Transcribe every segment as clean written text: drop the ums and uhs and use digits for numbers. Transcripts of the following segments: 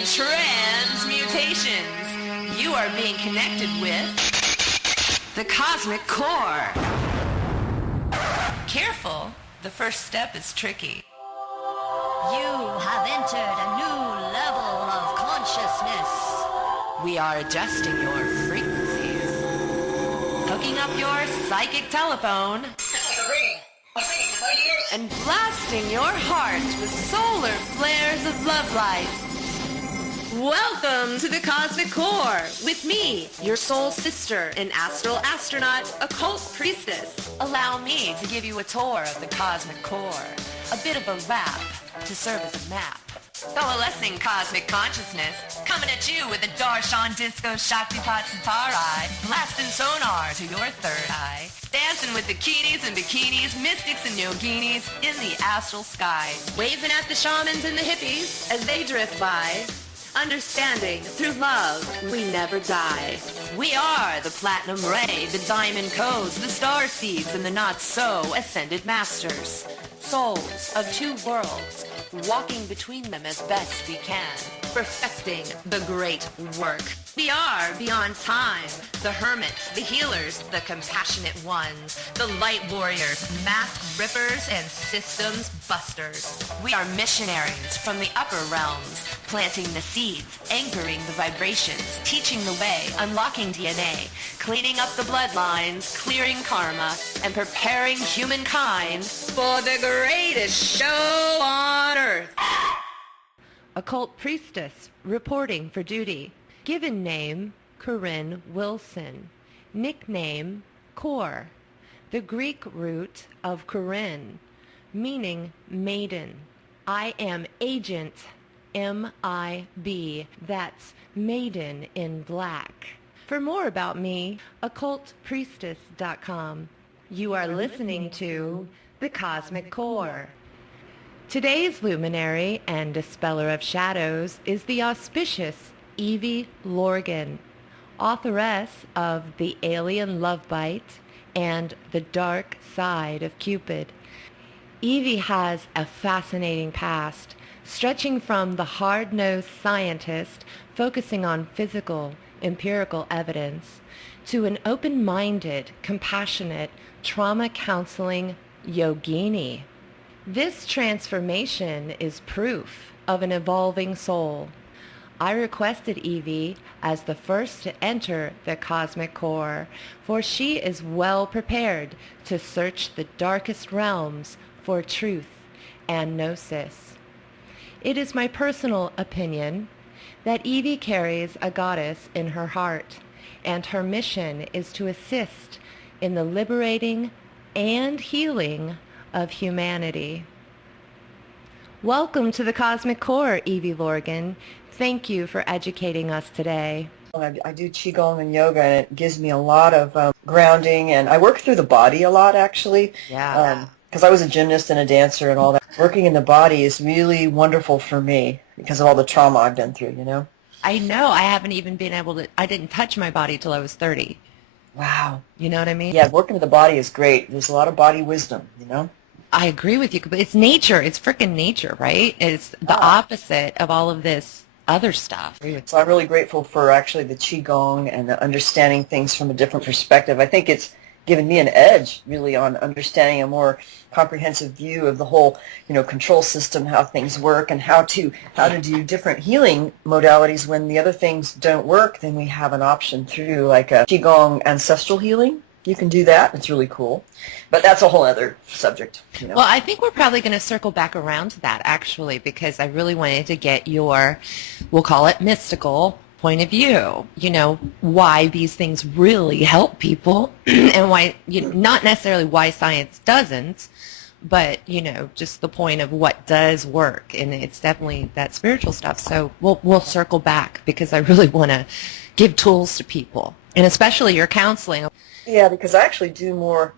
Transmutations. You are being connected with the Cosmic Core. Careful, the first step is tricky. You have entered a new level of consciousness. We are adjusting your frequencies. Hooking up your psychic telephone. And blasting your heart with solar flares of love light. Welcome to the Cosmic Core with me, your soul sister and astral astronaut, Occult Priestess. Allow me to give you a tour of the Cosmic Core, a bit of a wrap to serve as a map. Coalescing cosmic consciousness, coming at you with a Darshan Disco Shaktipat Sitarai, blasting sonar to your third eye, dancing with the kiddies and bikinis, mystics and yoginis in the astral sky, waving at the shamans and the hippies as they drift by. Understanding, through love, we never die. We are the Platinum Ray, the Diamond Codes, the Star Seeds, and the Not-So Ascended Masters. Souls of two worlds, walking between them as best we can, perfecting the great work. We are beyond time, the hermits, the healers, the compassionate ones, the light warriors, mask rippers, and systems busters. We are missionaries from the upper realms, planting the seeds, anchoring the vibrations, teaching the way, unlocking DNA, cleaning up the bloodlines, clearing karma, and preparing humankind for the greatest show on earth. Occult Priestess, reporting for duty. Given name, Corinne Wilson. Nickname, Kore. The Greek root of Corinne, meaning maiden. I am agent, M-I-B. That's maiden in black. For more about me, occultpriestess.com. You are listening to the Cosmic Core. Today's luminary and dispeller of shadows is the auspicious Eve Lorgen, authoress of The Alien Love Bite and The Dark Side of Cupid. Evie has a fascinating past, stretching from the hard-nosed scientist focusing on physical, empirical evidence to an open-minded, compassionate, trauma-counseling yogini. This transformation is proof of an evolving soul. I requested Evie as the first to enter the Cosmic Core, for she is well prepared to search the darkest realms for truth and gnosis. It is my personal opinion that Evie carries a goddess in her heart, and her mission is to assist in the liberating and healing of humanity. Welcome to the Cosmic Core, Eve Lorgen. Thank you for educating us today. I do Qigong and yoga, and it gives me a lot of grounding, and I work through the body a lot, actually. Yeah. Because I was a gymnast and a dancer and all that. Working in the body is really wonderful for me because of all the trauma I've been through, you know? I know. I haven't even been able to, I didn't touch my body till I was 30. Wow. You know what I mean? Yeah, working with the body is great. There's a lot of body wisdom, you know? I agree with you, but it's nature. It's freaking nature, right? It's the opposite of all of this other stuff. So I'm really grateful for actually the Qigong and the understanding things from a different perspective. I think it's given me an edge, really, on understanding a more comprehensive view of the whole, you know, control system, how things work, and how to do different healing modalities when the other things don't work. Then we have an option through like a Qigong ancestral healing. You can do that. It's really cool. But that's a whole other subject. You know? Well, I think we're probably going to circle back around to that, actually, because I really wanted to get your, we'll call it mystical point of view, you know, why these things really help people and why, you know, not necessarily why science doesn't, but, you know, just the point of what does work. And it's definitely that spiritual stuff. So we'll circle back because I really want to give tools to people, and especially your counseling. Yeah, because I actually do more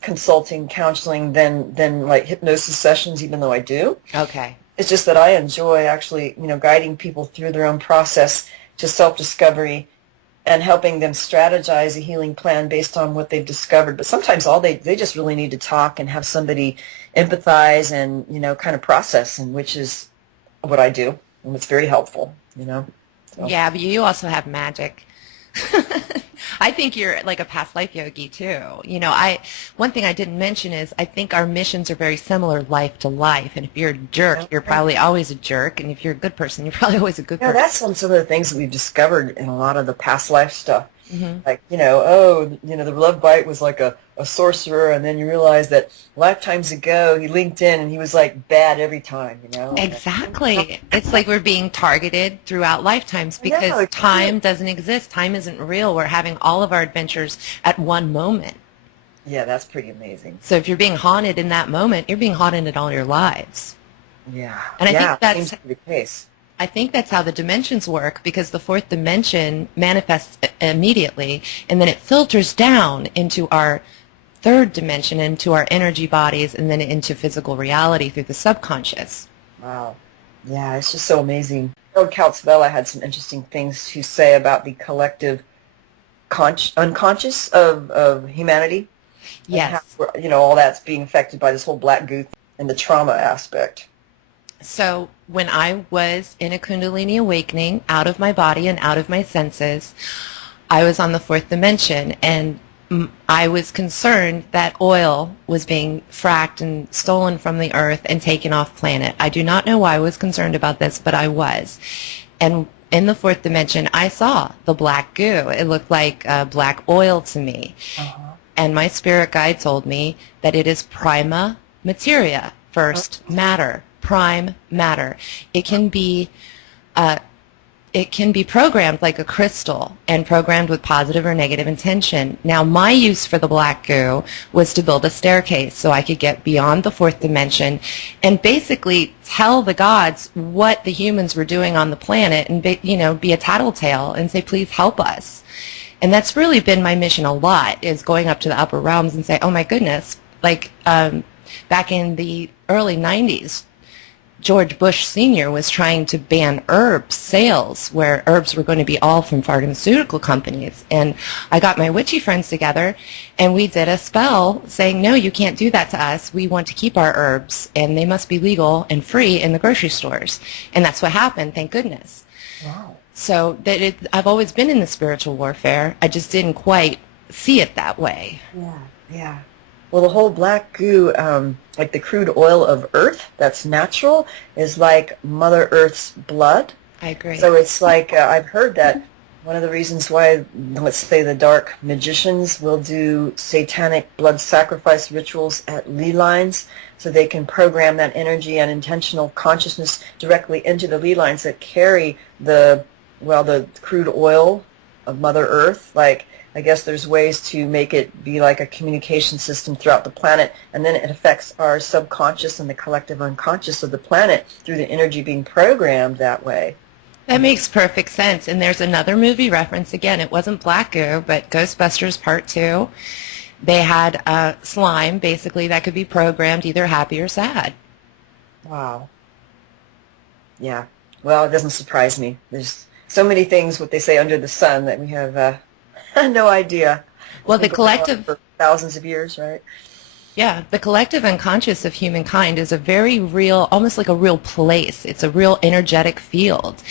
consulting, counseling than like hypnosis sessions, even though I do. Okay. It's just that I enjoy actually, you know, guiding people through their own process to self-discovery and helping them strategize a healing plan based on what they've discovered. But sometimes they just really need to talk and have somebody empathize and, you know, kind of process, and which is what I do. and it's very helpful, you know. So. Yeah, but you also have magic. I think you're like a past life yogi too. You know, one thing I didn't mention is I think our missions are very similar life to life. And if you're a jerk, you're probably always a jerk. And if you're a good person, you're probably always a good person. That's some of the things that we've discovered in a lot of the past life stuff. Mm-hmm. Like, the love bite was like a sorcerer, and then you realize that lifetimes ago he linked in and he was like bad every time, you know? Exactly. It's like we're being targeted throughout lifetimes because time doesn't exist. Time isn't real. We're having all of our adventures at one moment. Yeah, that's pretty amazing. So if you're being haunted in that moment, you're being haunted in all your lives. Yeah. And I think that seems to be the case. I think that's how the dimensions work, because the fourth dimension manifests immediately, and then it filters down into our third dimension, into our energy bodies, and then into physical reality through the subconscious. Wow. Yeah, it's just so amazing. Count had some interesting things to say about the collective unconscious of humanity. Yes. And how, all that's being affected by this whole black goo and the trauma aspect. So when I was in a Kundalini awakening, out of my body and out of my senses, I was on the fourth dimension, and I was concerned that oil was being fracked and stolen from the earth and taken off planet. I do not know why I was concerned about this, but I was. And in the fourth dimension, I saw the black goo. It looked like black oil to me. Uh-huh. And my spirit guide told me that it is prima materia, first matter. Prime matter. It can be programmed like a crystal and programmed with positive or negative intention. Now, my use for the black goo was to build a staircase so I could get beyond the fourth dimension and basically tell the gods what the humans were doing on the planet and be a tattletale and say, please help us. And that's really been my mission a lot, is going up to the upper realms and say, oh my goodness, like back in the early 90s, George Bush Sr. was trying to ban herb sales, where herbs were going to be all from pharmaceutical companies. And I got my witchy friends together, and we did a spell saying, no, you can't do that to us. We want to keep our herbs, and they must be legal and free in the grocery stores. And that's what happened, thank goodness. Wow. So I've always been in the spiritual warfare. I just didn't quite see it that way. Yeah. Well, the whole black goo, like the crude oil of Earth that's natural, is like Mother Earth's blood. I agree. So it's like, I've heard that one of the reasons why, let's say, the dark magicians will do satanic blood sacrifice rituals at ley lines, so they can program that energy and intentional consciousness directly into the ley lines that carry the crude oil of Mother Earth. Like, I guess there's ways to make it be like a communication system throughout the planet, and then it affects our subconscious and the collective unconscious of the planet through the energy being programmed that way. That makes perfect sense. And there's another movie reference. Again, it wasn't Black Goo, but Ghostbusters Part 2. They had slime, basically, that could be programmed either happy or sad. Wow. Yeah. Well, it doesn't surprise me. There's so many things, what they say, under the sun that we have no idea. Well, the collective... For thousands of years, right? Yeah, the collective unconscious of humankind is a very real, almost like a real place. It's a real energetic field.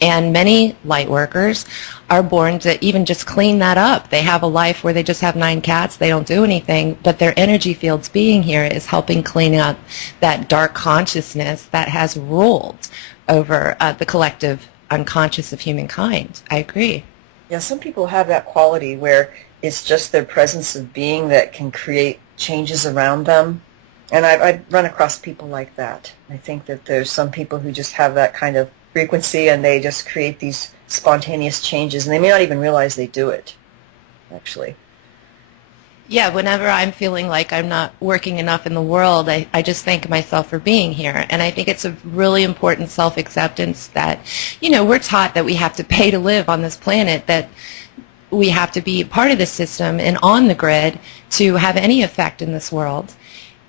And many light workers are born to even just clean that up. They have a life where they just have 9 cats, they don't do anything, but their energy fields being here is helping clean up that dark consciousness that has ruled over the collective unconscious of humankind. I agree. Yeah, some people have that quality where it's just their presence of being that can create changes around them. And I've run across people like that. I think that there's some people who just have that kind of frequency and they just create these spontaneous changes, and they may not even realize they do it, actually. Yeah, whenever I'm feeling like I'm not working enough in the world, I just thank myself for being here. And I think it's a really important self-acceptance that, we're taught that we have to pay to live on this planet, that we have to be part of the system and on the grid to have any effect in this world.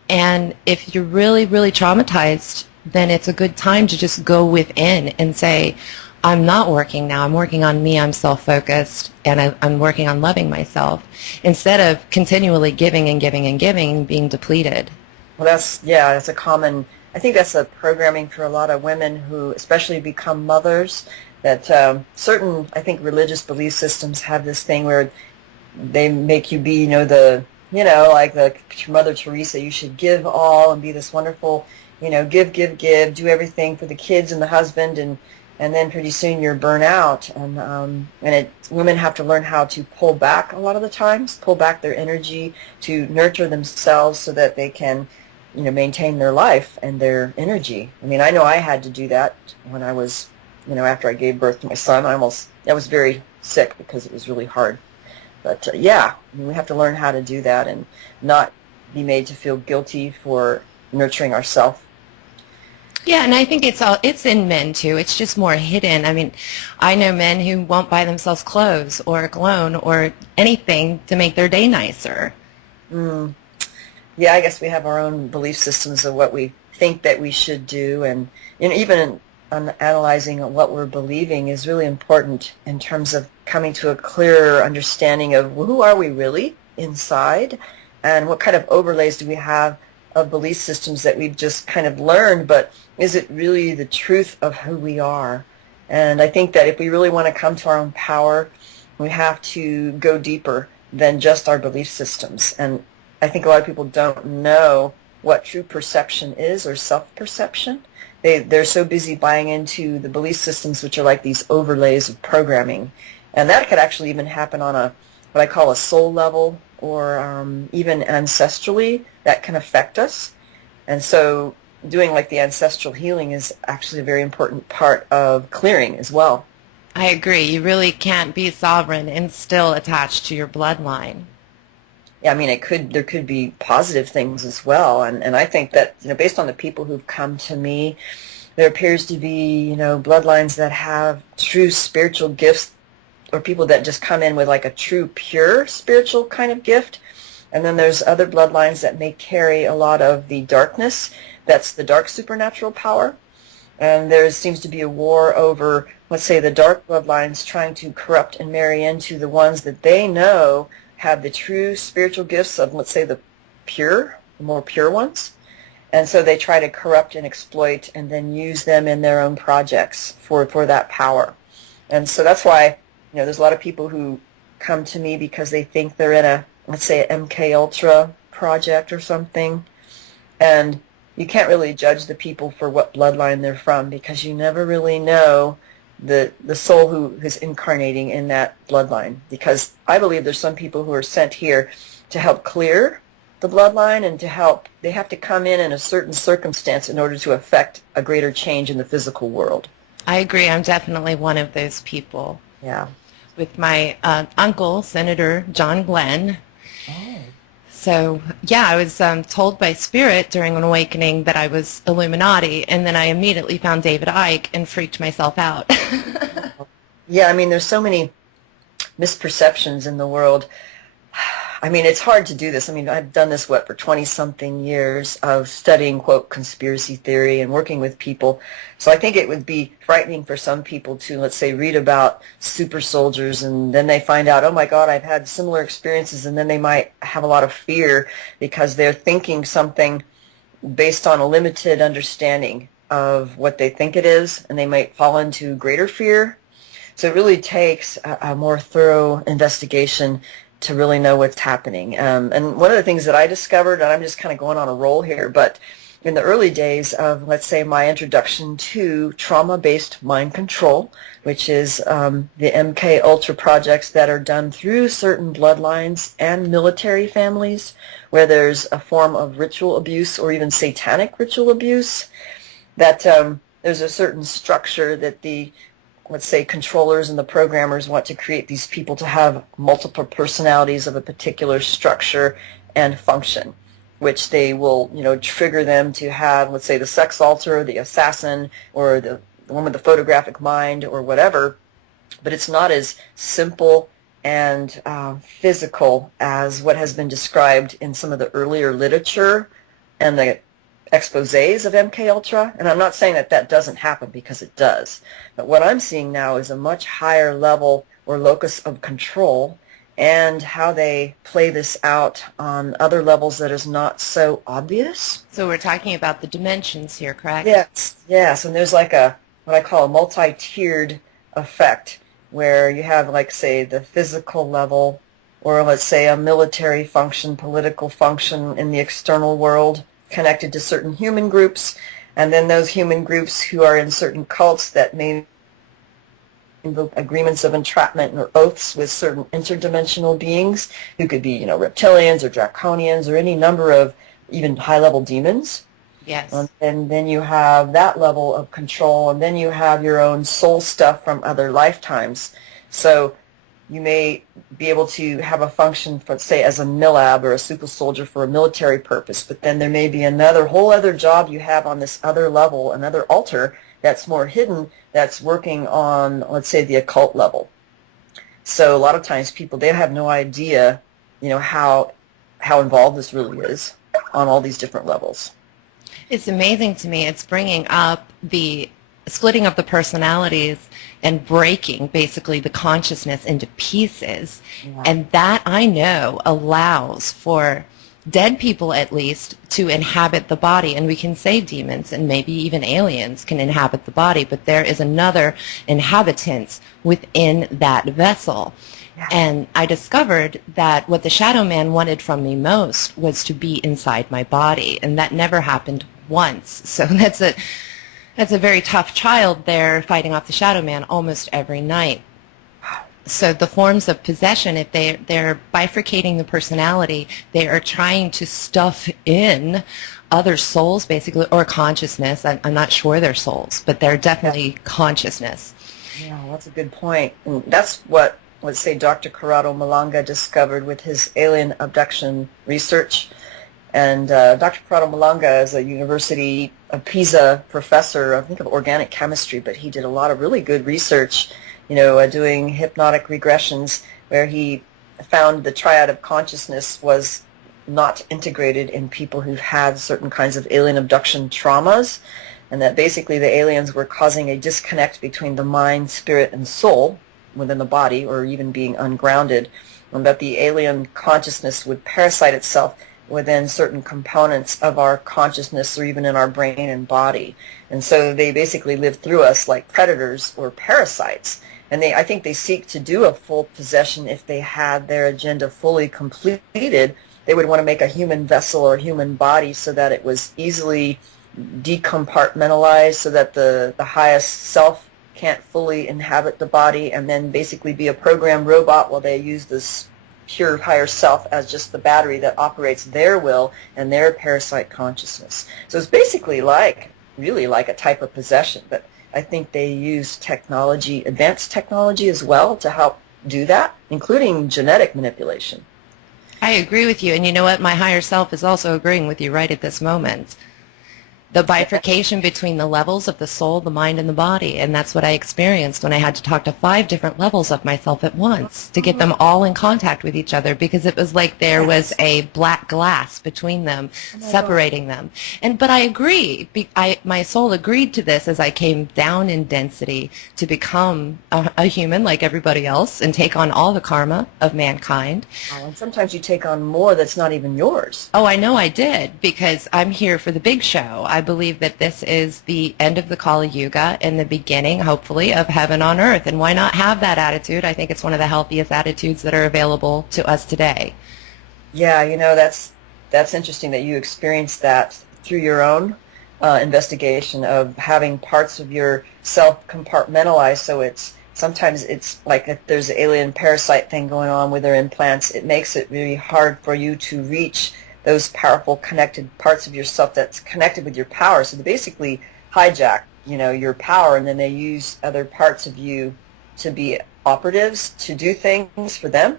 And if you're really, really traumatized, then it's a good time to just go within and say, I'm not working now. I'm working on me. I'm self-focused, and I'm working on loving myself instead of continually giving and giving and giving and being depleted. Well, that's a common I think that's a programming for a lot of women who especially become mothers, that certain, I think, religious belief systems have this thing where they make you be, like the Mother Teresa, you should give all and be this wonderful, give, do everything for the kids and the husband, and then pretty soon you're burnt out. And women have to learn how to pull back a lot of the times, pull back their energy to nurture themselves so that they can, maintain their life and their energy. I mean, I know I had to do that when I was, after I gave birth to my son. I was very sick because it was really hard. But we have to learn how to do that and not be made to feel guilty for nurturing ourselves. Yeah, and I think it's in men too. It's just more hidden. I mean, I know men who won't buy themselves clothes or a cologne or anything to make their day nicer. Yeah, I guess we have our own belief systems of what we think that we should do, and even analyzing what we're believing is really important in terms of coming to a clearer understanding of who are we really inside, and what kind of overlays do we have of belief systems that we've just kind of learned, but is it really the truth of who we are? And I think that if we really want to come to our own power, we have to go deeper than just our belief systems. And I think a lot of people don't know what true perception is, or self-perception. They're so busy buying into the belief systems, which are like these overlays of programming. And that could actually even happen on what I call a soul level, or even ancestrally, that can affect us. And so doing like the ancestral healing is actually a very important part of clearing as well. I agree. You really can't be sovereign and still attached to your bloodline. Yeah, I mean, there could be positive things as well. And I think that, based on the people who've come to me, there appears to be, bloodlines that have true spiritual gifts, or people that just come in with like a true pure spiritual kind of gift. And then there's other bloodlines that may carry a lot of the darkness. That's the dark supernatural power. And there seems to be a war over, let's say, the dark bloodlines trying to corrupt and marry into the ones that they know have the true spiritual gifts of, let's say, the more pure ones. And so they try to corrupt and exploit and then use them in their own projects for that power. And so that's why, there's a lot of people who come to me because they think they're in a, let's say, an MK Ultra project or something. And you can't really judge the people for what bloodline they're from, because you never really know the soul who is incarnating in that bloodline. Because I believe there's some people who are sent here to help clear the bloodline, and they have to come in a certain circumstance in order to affect a greater change in the physical world. I agree. I'm definitely one of those people. Yeah. With my uncle, Senator John Glenn. Oh. So, I was told by Spirit during an awakening that I was Illuminati, and then I immediately found David Icke and freaked myself out. Yeah, I mean, there's so many misperceptions in the world. I mean, it's hard to do this. I mean, I've done this, for 20-something years of studying, quote, conspiracy theory and working with people. So I think it would be frightening for some people to, let's say, read about super soldiers, and then they find out, oh, my God, I've had similar experiences, and then they might have a lot of fear because they're thinking something based on a limited understanding of what they think it is, and they might fall into greater fear. So it really takes a more thorough investigation to really know what's happening. And one of the things that I discovered, and I'm just kind of going on a roll here, but in the early days of, let's say, my introduction to trauma-based mind control, which is the MK Ultra projects that are done through certain bloodlines and military families, where there's a form of ritual abuse or even satanic ritual abuse, that there's a certain structure that the, let's say, controllers and the programmers want to create these people to have multiple personalities of a particular structure and function, which they will, trigger them to have, let's say, the sex alter, the assassin, or the one with the photographic mind, or whatever. But it's not as simple and physical as what has been described in some of the earlier literature and the exposés of MK Ultra. And I'm not saying that doesn't happen, because it does. But what I'm seeing now is a much higher level or locus of control, and how they play this out on other levels that is not so obvious. So we're talking about the dimensions here, correct? Yes, and there's like a, what I call a multi-tiered effect, where you have, like, say, the physical level, or let's say a military function, political function in the external world, connected to certain human groups, and then those human groups who are in certain cults that may invoke agreements of entrapment or oaths with certain interdimensional beings, who could be, you know, reptilians or draconians or any number of even high-level demons. Yes. And then you have that level of control, and then you have your own soul stuff from other lifetimes. So you may be able to have a function, for, say, as a MILAB or a super soldier for a military purpose, but then there may be another whole other job you have on this other level, another altar that's more hidden, that's working on, let's say, the occult level. So a lot of times people, they have no idea, you know, how involved this really is on all these different levels. It's amazing to me. It's bringing up the splitting up the personalities and breaking basically the consciousness into pieces. Yeah. And that, I know, allows for dead people at least to inhabit the body. And we can say demons and maybe even aliens can inhabit the body, but there is another inhabitant within that vessel. Yeah. And I discovered that what the shadow man wanted from me most was to be inside my body, and that never happened once. So that's a very tough child there, fighting off the shadow man almost every night. So the forms of possession, if they're bifurcating the personality, they are trying to stuff in other souls, basically, or consciousness. I'm not sure they're souls, but they're definitely consciousness. Yeah, that's a good point. And that's what, let's say, Dr. Corrado Malanga discovered with his alien abduction research. And Dr. Corrado Malanga is a Pisa professor, I think, of organic chemistry, but he did a lot of really good research, you know, doing hypnotic regressions, where he found the triad of consciousness was not integrated in people who've had certain kinds of alien abduction traumas, and that basically the aliens were causing a disconnect between the mind, spirit, and soul within the body, or even being ungrounded, and that the alien consciousness would parasite itself within certain components of our consciousness, or even in our brain and body. And so they basically live through us like predators or parasites. And I think they seek to do a full possession. If they had their agenda fully completed, they would want to make a human vessel or human body so that it was easily decompartmentalized, so that the highest self can't fully inhabit the body, and then basically be a programmed robot while they use this pure higher self as just the battery that operates their will and their parasite consciousness. So it's basically really like a type of possession, but I think they use technology, advanced technology as well, to help do that, including genetic manipulation. I agree with you, and you know what? My higher self is also agreeing with you right at this moment. The bifurcation between the levels of the soul, the mind, and the body, and that's what I experienced when I had to talk to 5 different levels of myself at once to get them all in contact with each other, because it was like there was a black glass between them, separating them. But I agree. My soul agreed to this as I came down in density to become a human like everybody else and take on all the karma of mankind. Oh, and sometimes you take on more that's not even yours. Oh, I know I did, because I'm here for the big show. I believe that this is the end of the Kali Yuga and the beginning, hopefully, of heaven on earth. And why not have that attitude? I think it's one of the healthiest attitudes that are available to us today. Yeah, you know, that's interesting that you experienced that through your own investigation of having parts of your self compartmentalized. So sometimes it's like if there's an alien parasite thing going on with their implants, it makes it really hard for you to reach those powerful connected parts of yourself that's connected with your power. So they basically hijack, you know, your power, and then they use other parts of you to be operatives to do things for them.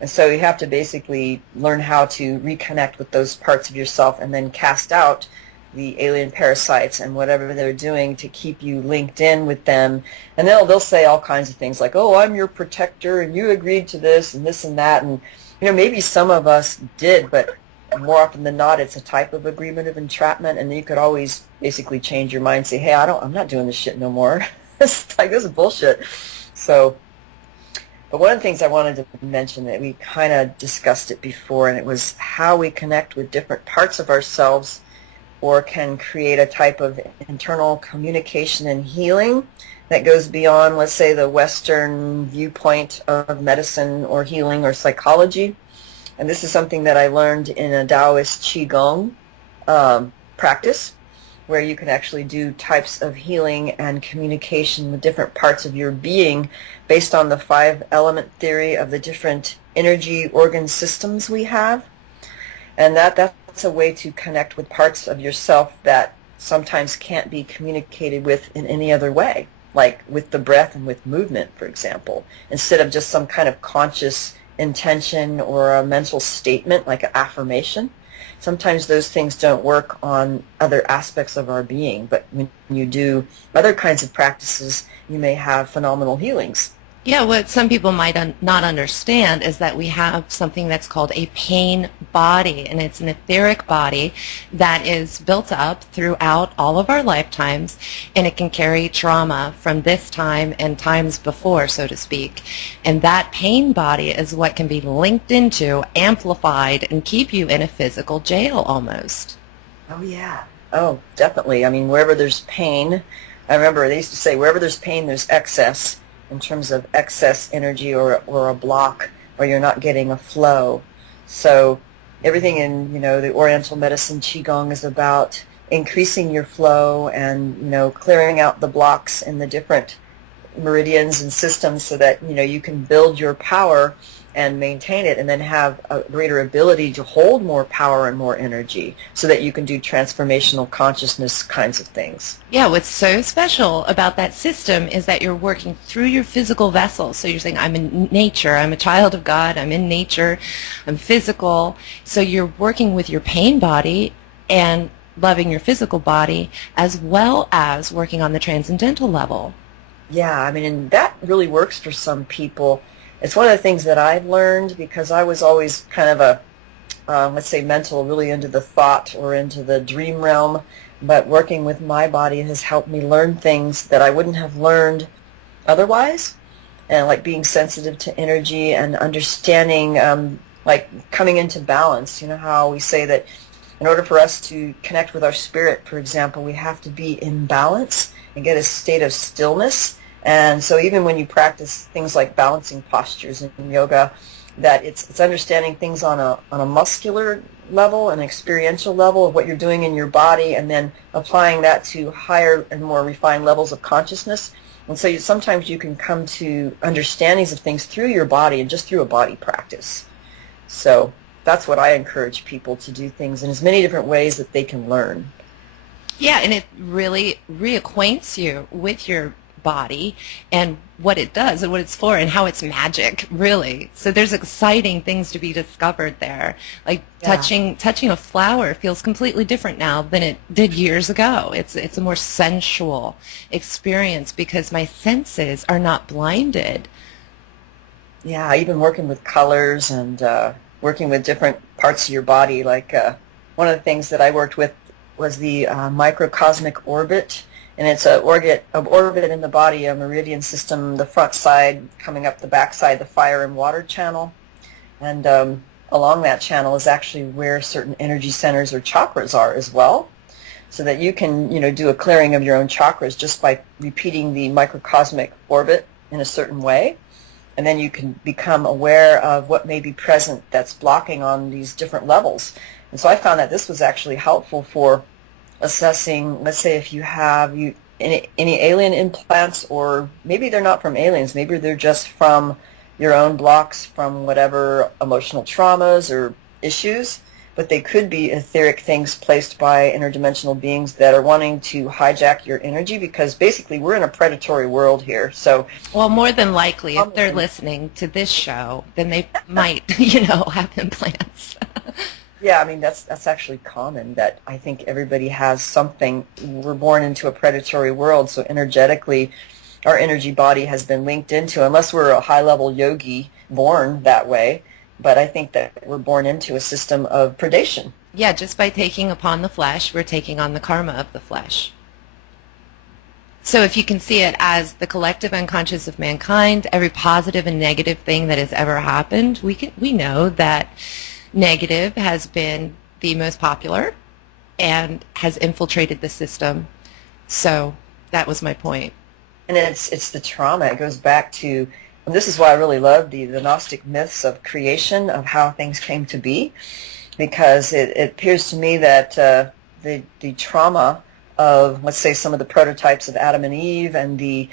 And so you have to basically learn how to reconnect with those parts of yourself and then cast out the alien parasites and whatever they're doing to keep you linked in with them. And they'll say all kinds of things like, oh, I'm your protector and you agreed to this and this and that. And, you know, maybe some of us did, but more often than not, it's a type of agreement of entrapment, and you could always basically change your mind and say, hey, I'm not doing this shit no more. It's like, this is bullshit. So But one of the things I wanted to mention, that we kind of discussed it before, and it was how we connect with different parts of ourselves or can create a type of internal communication and healing that goes beyond, let's say, the Western viewpoint of medicine or healing or psychology. And this is something that I learned in a Taoist Qigong practice, where you can actually do types of healing and communication with different parts of your being based on the 5-element theory of the different energy organ systems we have. And that's a way to connect with parts of yourself that sometimes can't be communicated with in any other way, like with the breath and with movement, for example, instead of just some kind of conscious intention or a mental statement like an affirmation. Sometimes those things don't work on other aspects of our being, but when you do other kinds of practices, you may have phenomenal healings. Yeah, what some people might not understand is that we have something that's called a pain body, and it's an etheric body that is built up throughout all of our lifetimes, and it can carry trauma from this time and times before, so to speak. And that pain body is what can be linked into, amplified, and keep you in a physical jail almost. Oh, yeah. Oh, definitely. I mean, wherever there's pain, I remember they used to say, wherever there's pain, there's excess, in terms of excess energy or a block, or you're not getting a flow. So everything in, the Oriental medicine Qigong is about increasing your flow and, clearing out the blocks in the different meridians and systems so that, you can build your power and maintain it, and then have a greater ability to hold more power and more energy so that you can do transformational consciousness kinds of things. Yeah, what's so special about that system is that you're working through your physical vessel. So you're saying, I'm in nature, I'm a child of God, I'm in nature, I'm physical. So you're working with your pain body and loving your physical body, as well as working on the transcendental level. Yeah, I mean, and that really works for some people. It's one of the things that I've learned, because I was always kind of a, let's say, mental, really into the thought or into the dream realm, but working with my body has helped me learn things that I wouldn't have learned otherwise, and like being sensitive to energy and understanding, like coming into balance. You know how we say that in order for us to connect with our spirit, for example, we have to be in balance and get a state of stillness. And so even when you practice things like balancing postures in yoga, that it's understanding things on a muscular level, an experiential level of what you're doing in your body, and then applying that to higher and more refined levels of consciousness. And so sometimes you can come to understandings of things through your body and just through a body practice. So that's what I encourage people to do, things in as many different ways that they can learn. Yeah, and it really reacquaints you with your body and what it does and what it's for and how it's magic, really. So there's exciting things to be discovered there. Like touching a flower feels completely different now than it did years ago. It's a more sensual experience because my senses are not blinded. Yeah, even working with colors and working with different parts of your body. Like one of the things that I worked with was the microcosmic orbit. And it's an orbit in the body, a meridian system, the front side coming up the back side, the fire and water channel. And along that channel is actually where certain energy centers or chakras are as well, so that you can, do a clearing of your own chakras just by repeating the microcosmic orbit in a certain way. And then you can become aware of what may be present that's blocking on these different levels. And so I found that this was actually helpful for assessing, let's say, if you have any alien implants, or maybe they're not from aliens, maybe they're just from your own blocks from whatever emotional traumas or issues, but they could be etheric things placed by interdimensional beings that are wanting to hijack your energy, because basically we're in a predatory world here. So, well, more than likely, if they're listening to this show, then they might, have implants. Yeah, I mean, that's actually common, that I think everybody has something. We're born into a predatory world, so energetically our energy body has been linked into, unless we're a high-level yogi born that way, but I think that we're born into a system of predation. Yeah, just by taking upon the flesh, we're taking on the karma of the flesh. So if you can see it as the collective unconscious of mankind, every positive and negative thing that has ever happened, we know that negative has been the most popular and has infiltrated the system. So that was my point. And it's the trauma. It goes back to, and this is why I really love the Gnostic myths of creation, of how things came to be, because it appears to me that the trauma of, let's say, some of the prototypes of Adam and Eve, and the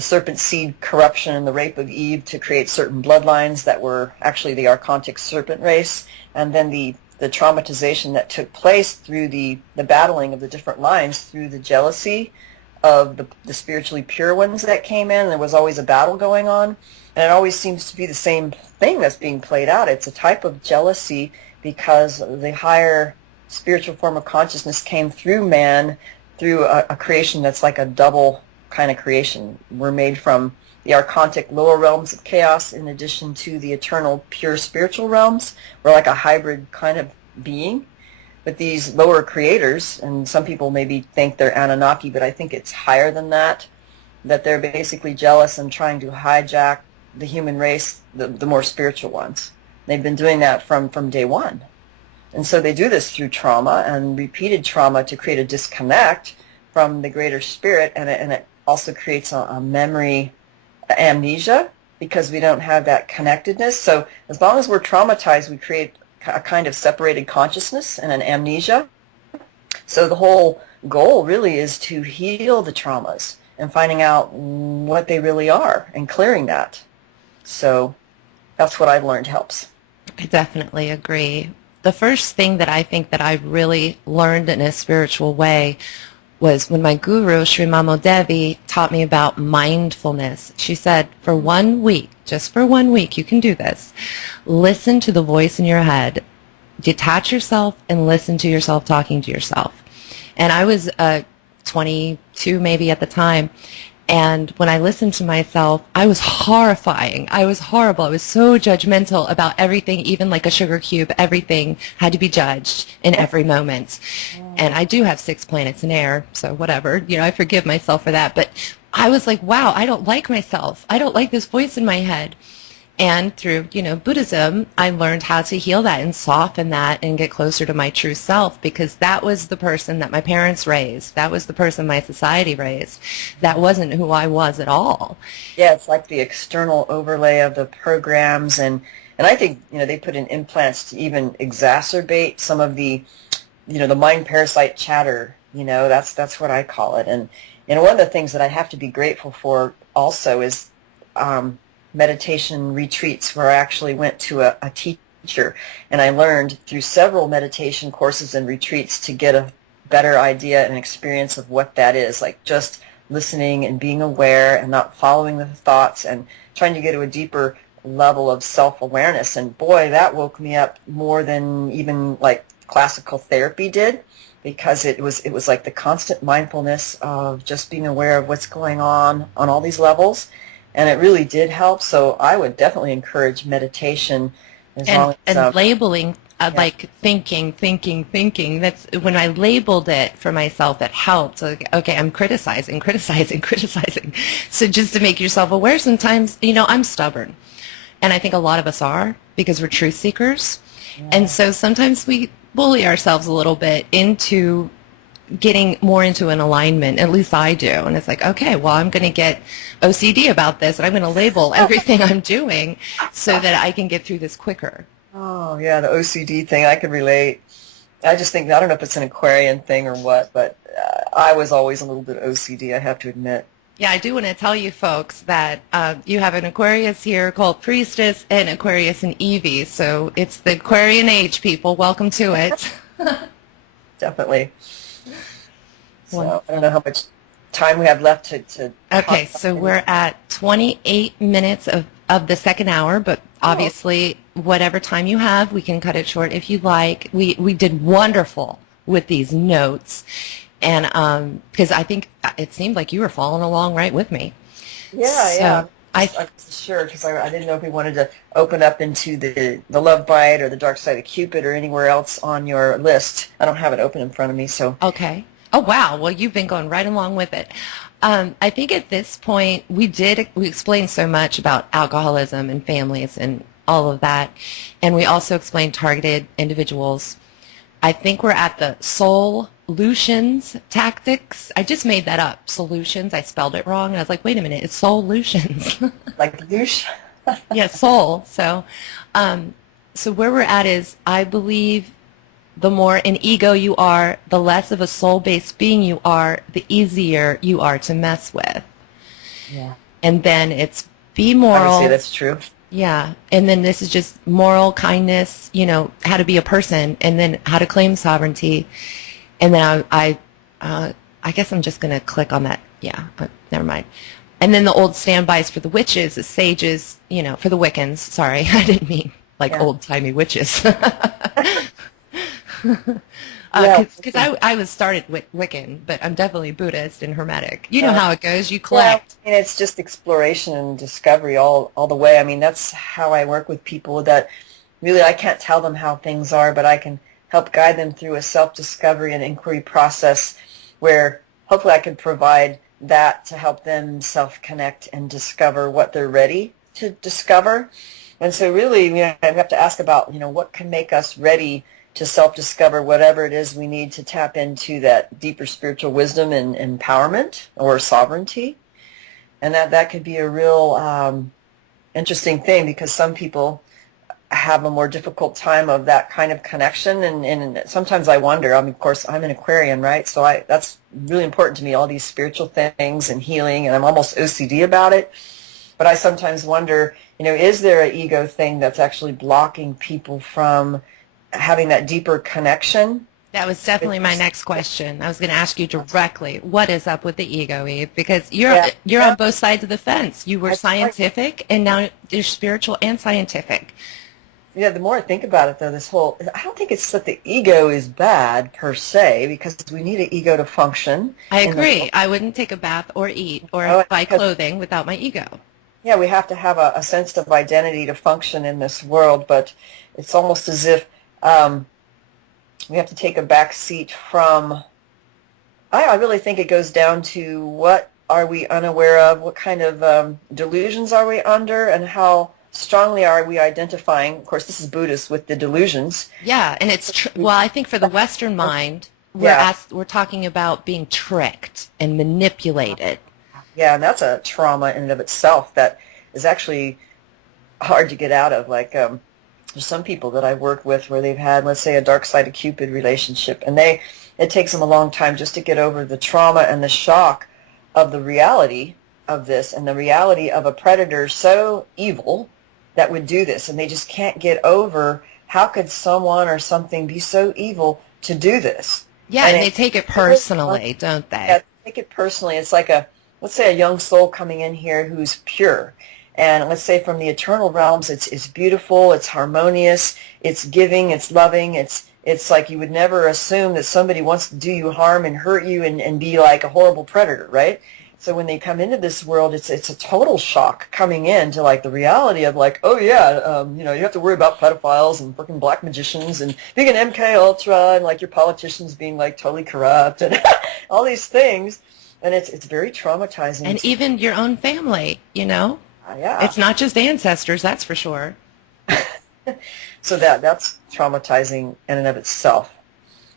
serpent seed corruption and the rape of Eve to create certain bloodlines that were actually the archontic serpent race, and then the traumatization that took place through the battling of the different lines, through the jealousy of the spiritually pure ones that came in. There was always a battle going on, and it always seems to be the same thing that's being played out. It's a type of jealousy because the higher spiritual form of consciousness came through man, through a creation that's like a double kind of creation. We're made from the archontic lower realms of chaos in addition to the eternal pure spiritual realms. We're like a hybrid kind of being. But these lower creators, and some people maybe think they're Anunnaki, but I think it's higher than that, that they're basically jealous and trying to hijack the human race, the more spiritual ones. They've been doing that from day one. And so they do this through trauma and repeated trauma to create a disconnect from the greater spirit, and it also creates a memory amnesia because we don't have that connectedness. So as long as we're traumatized, we create a kind of separated consciousness and an amnesia. So the whole goal really is to heal the traumas and finding out what they really are and clearing that. So that's what I've learned helps. I definitely agree. The first thing that I think that I really learned in a spiritual way was when my guru, Sri Mamo Devi, taught me about mindfulness. She said, for 1 week, just for 1 week, you can do this. Listen to the voice in your head. Detach yourself and listen to yourself talking to yourself. And I was 22 maybe at the time. And when I listened to myself, I was horrifying. I was horrible. I was so judgmental about everything, even like a sugar cube. Everything had to be judged in every moment. And I do have 6 planets in air, so whatever. I forgive myself for that. But I was like, wow, I don't like myself. I don't like this voice in my head. And through, Buddhism, I learned how to heal that and soften that and get closer to my true self, because that was the person that my parents raised. That was the person my society raised. That wasn't who I was at all. Yeah, it's like the external overlay of the programs, and I think, they put in implants to even exacerbate some of the, the mind parasite chatter. That's what I call it. And one of the things that I have to be grateful for also is meditation retreats, where I actually went to a teacher, and I learned through several meditation courses and retreats to get a better idea and experience of what that is, like just listening and being aware and not following the thoughts and trying to get to a deeper level of self-awareness. And boy, that woke me up more than even like classical therapy did, because it was like the constant mindfulness of just being aware of what's going on all these levels. And it really did help. So I would definitely encourage meditation and labeling, like thinking. That's when I labeled it for myself, it helped. Like, okay, I'm criticizing. So just to make yourself aware, sometimes, I'm stubborn. And I think a lot of us are, because we're truth seekers. Yeah. And so sometimes we bully ourselves a little bit into getting more into an alignment. At least I do. And it's like, okay, well, I'm going to get OCD about this, and I'm going to label everything I'm doing so that I can get through this quicker. Oh, yeah, the OCD thing, I can relate. I just think, I don't know if it's an Aquarian thing or what, but I was always a little bit OCD, I have to admit. Yeah, I do want to tell you folks that you have an Aquarius here, Occult Priestess, and Aquarius and Evie. So it's the Aquarian age, people. Welcome to it. Definitely. So I don't know how much time we have left to Okay, so we're at 28 minutes of the second hour, but obviously whatever time you have, we can cut it short if you like. We did wonderful with these notes, and because I think it seemed like you were following along right with me. Yeah. I'm sure, because I didn't know if we wanted to open up into the Love Bite or the Dark Side of Cupid or anywhere else on your list. I don't have it open in front of me, so. Okay. Oh, wow. Well, you've been going right along with it. I think at this point, we explained so much about alcoholism and families and all of that. And we also explained targeted individuals. I think we're at the solutions tactics. I just made that up. Solutions. I spelled it wrong. And I was like, wait a minute. It's solutions. Like douche? Yeah, soul. So where we're at is, I believe the more an ego you are, the less of a soul-based being you are, the easier you are to mess with. Yeah. And then it's be moral. I would say that's true. Yeah. And then this is just moral, kindness, how to be a person, and then how to claim sovereignty. And then I guess I'm just going to click on that. Yeah, never mind. And then the old standbys for the witches, the sages, for the Wiccans. Sorry, I didn't mean like old-timey witches. Because I was started Wiccan, but I'm definitely Buddhist and Hermetic. You know how it goes. You collect. Yeah, it's just exploration and discovery all the way. I mean, that's how I work with people, that really I can't tell them how things are, but I can help guide them through a self-discovery and inquiry process where hopefully I can provide that to help them self-connect and discover what they're ready to discover. And so really, I have to ask about, what can make us ready to self-discover whatever it is we need to tap into that deeper spiritual wisdom and empowerment or sovereignty. And that could be a real interesting thing, because some people have a more difficult time of that kind of connection. And sometimes I wonder, of course, I'm an Aquarian, right? So that's really important to me, all these spiritual things and healing, and I'm almost OCD about it. But I sometimes wonder, is there an ego thing that's actually blocking people from having that deeper connection? That was definitely my next question. I was going to ask you directly, what is up with the ego, Eve? Because you're on both sides of the fence. You were scientific, and now you're spiritual and scientific. Yeah, the more I think about it, though, I don't think it's that the ego is bad per se, because we need an ego to function. I agree. I wouldn't take a bath or eat or buy clothing without my ego. Yeah, we have to have a sense of identity to function in this world, but it's almost as if we have to take a back seat from, I really think it goes down to what are we unaware of, what kind of delusions are we under, and how strongly are we identifying, of course this is Buddhist, with the delusions. Yeah, and it's, well, I think for the Western mind, we're talking about being tricked and manipulated. Yeah, and that's a trauma in and of itself that is actually hard to get out of. Like, there's some people that I've worked with where they've had, let's say, a Dark Side of Cupid relationship, and it takes them a long time just to get over the trauma and the shock of the reality of this, and the reality of a predator so evil that would do this, and they just can't get over how could someone or something be so evil to do this. Yeah, and they take it personally, don't they? Yeah, take it personally. It's like let's say a young soul coming in here who's pure, and let's say from the eternal realms, it's beautiful, it's harmonious, it's giving, it's loving, it's like you would never assume that somebody wants to do you harm and hurt you and be like a horrible predator, right? So when they come into this world, it's a total shock coming into like the reality of like, oh yeah, you have to worry about pedophiles and freaking black magicians and being an MK Ultra and like your politicians being like totally corrupt and all these things, and it's very traumatizing. And even your own family, yeah, it's not just ancestors, that's for sure. So that's traumatizing in and of itself.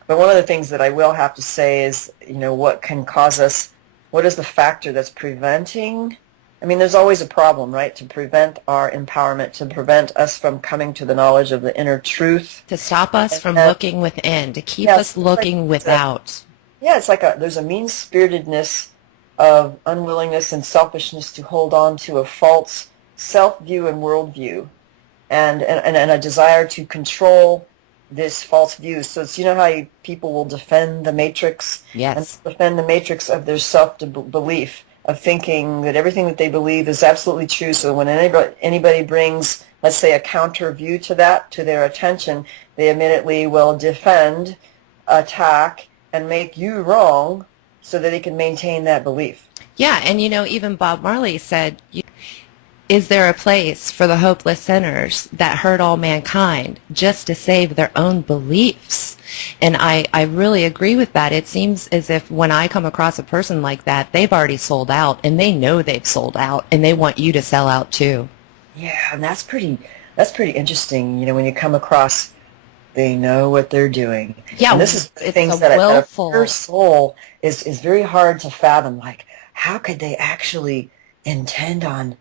But one of the things that I will have to say is, what can cause us. What is the factor that's preventing? I mean, there's always a problem, right? To prevent our empowerment, to prevent us from coming to the knowledge of the inner truth. To stop us from looking within, to keep us looking without. It's like there's a mean-spiritedness of unwillingness and selfishness to hold on to a false self-view and worldview, and a desire to control this false view. So it's, how people will defend the matrix. Yes. And defend the matrix of their self-belief, of thinking that everything that they believe is absolutely true. So when anybody brings, let's say, a counter view to that, to their attention, they immediately will defend, attack, and make you wrong so that they can maintain that belief. Yeah, and even Bob Marley said, is there a place for the hopeless sinners that hurt all mankind just to save their own beliefs? And I really agree with that. It seems as if when I come across a person like that, they've already sold out, and they know they've sold out, and they want you to sell out too. Yeah, and that's pretty interesting, when you come across, they know what they're doing. Yeah, and this is the it's things a that willful a pure soul is very hard to fathom. Like, how could they actually intend on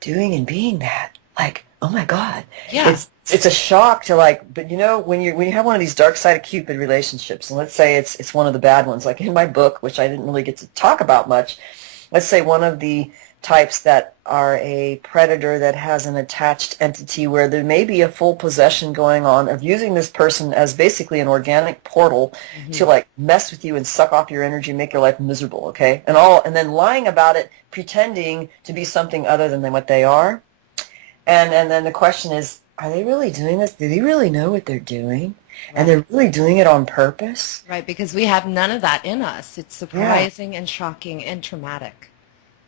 doing and being that? Like, oh my God. Yeah. It's a shock to, like, but when you have one of these Dark Side of Cupid relationships, and let's say it's one of the bad ones, like in my book, which I didn't really get to talk about much, let's say one of the types that are a predator that has an attached entity where there may be a full possession going on of using this person as basically an organic portal to, like, mess with you and suck off your energy and make your life miserable, okay? And then lying about it, pretending to be something other than what they are. And then the question is, are they really doing this? Do they really know what they're doing? Right. And they're really doing it on purpose? Right, because we have none of that in us. It's surprising and shocking and traumatic.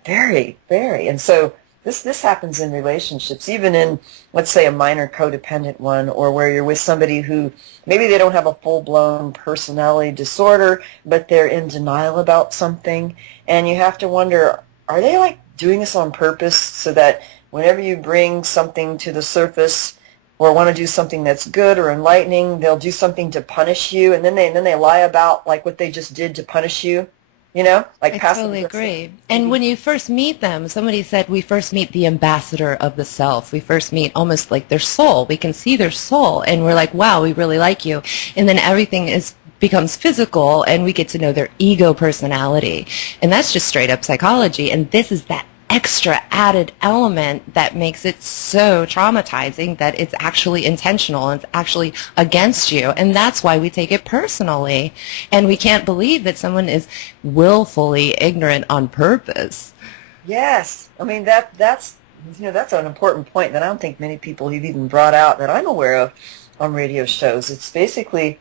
Very, very. And so this happens in relationships, even in, let's say, a minor codependent one, or where you're with somebody who maybe they don't have a full-blown personality disorder, but they're in denial about something. And you have to wonder, are they, like, doing this on purpose so that whenever you bring something to the surface or want to do something that's good or enlightening, they'll do something to punish you, and then they lie about, like, what they just did to punish you? Like I totally agree. And when you first meet them, somebody said we first meet the ambassador of the self. We first meet almost like their soul. We can see their soul, and we're like, wow, we really like you. And then everything becomes physical, and we get to know their ego personality. And that's just straight up psychology. And this is that extra added element that makes it so traumatizing that it's actually intentional and it's actually against you. And that's why we take it personally. And we can't believe that someone is willfully ignorant on purpose. Yes. I mean, that's an important point that I don't think many people have even brought out that I'm aware of on radio shows. It's basically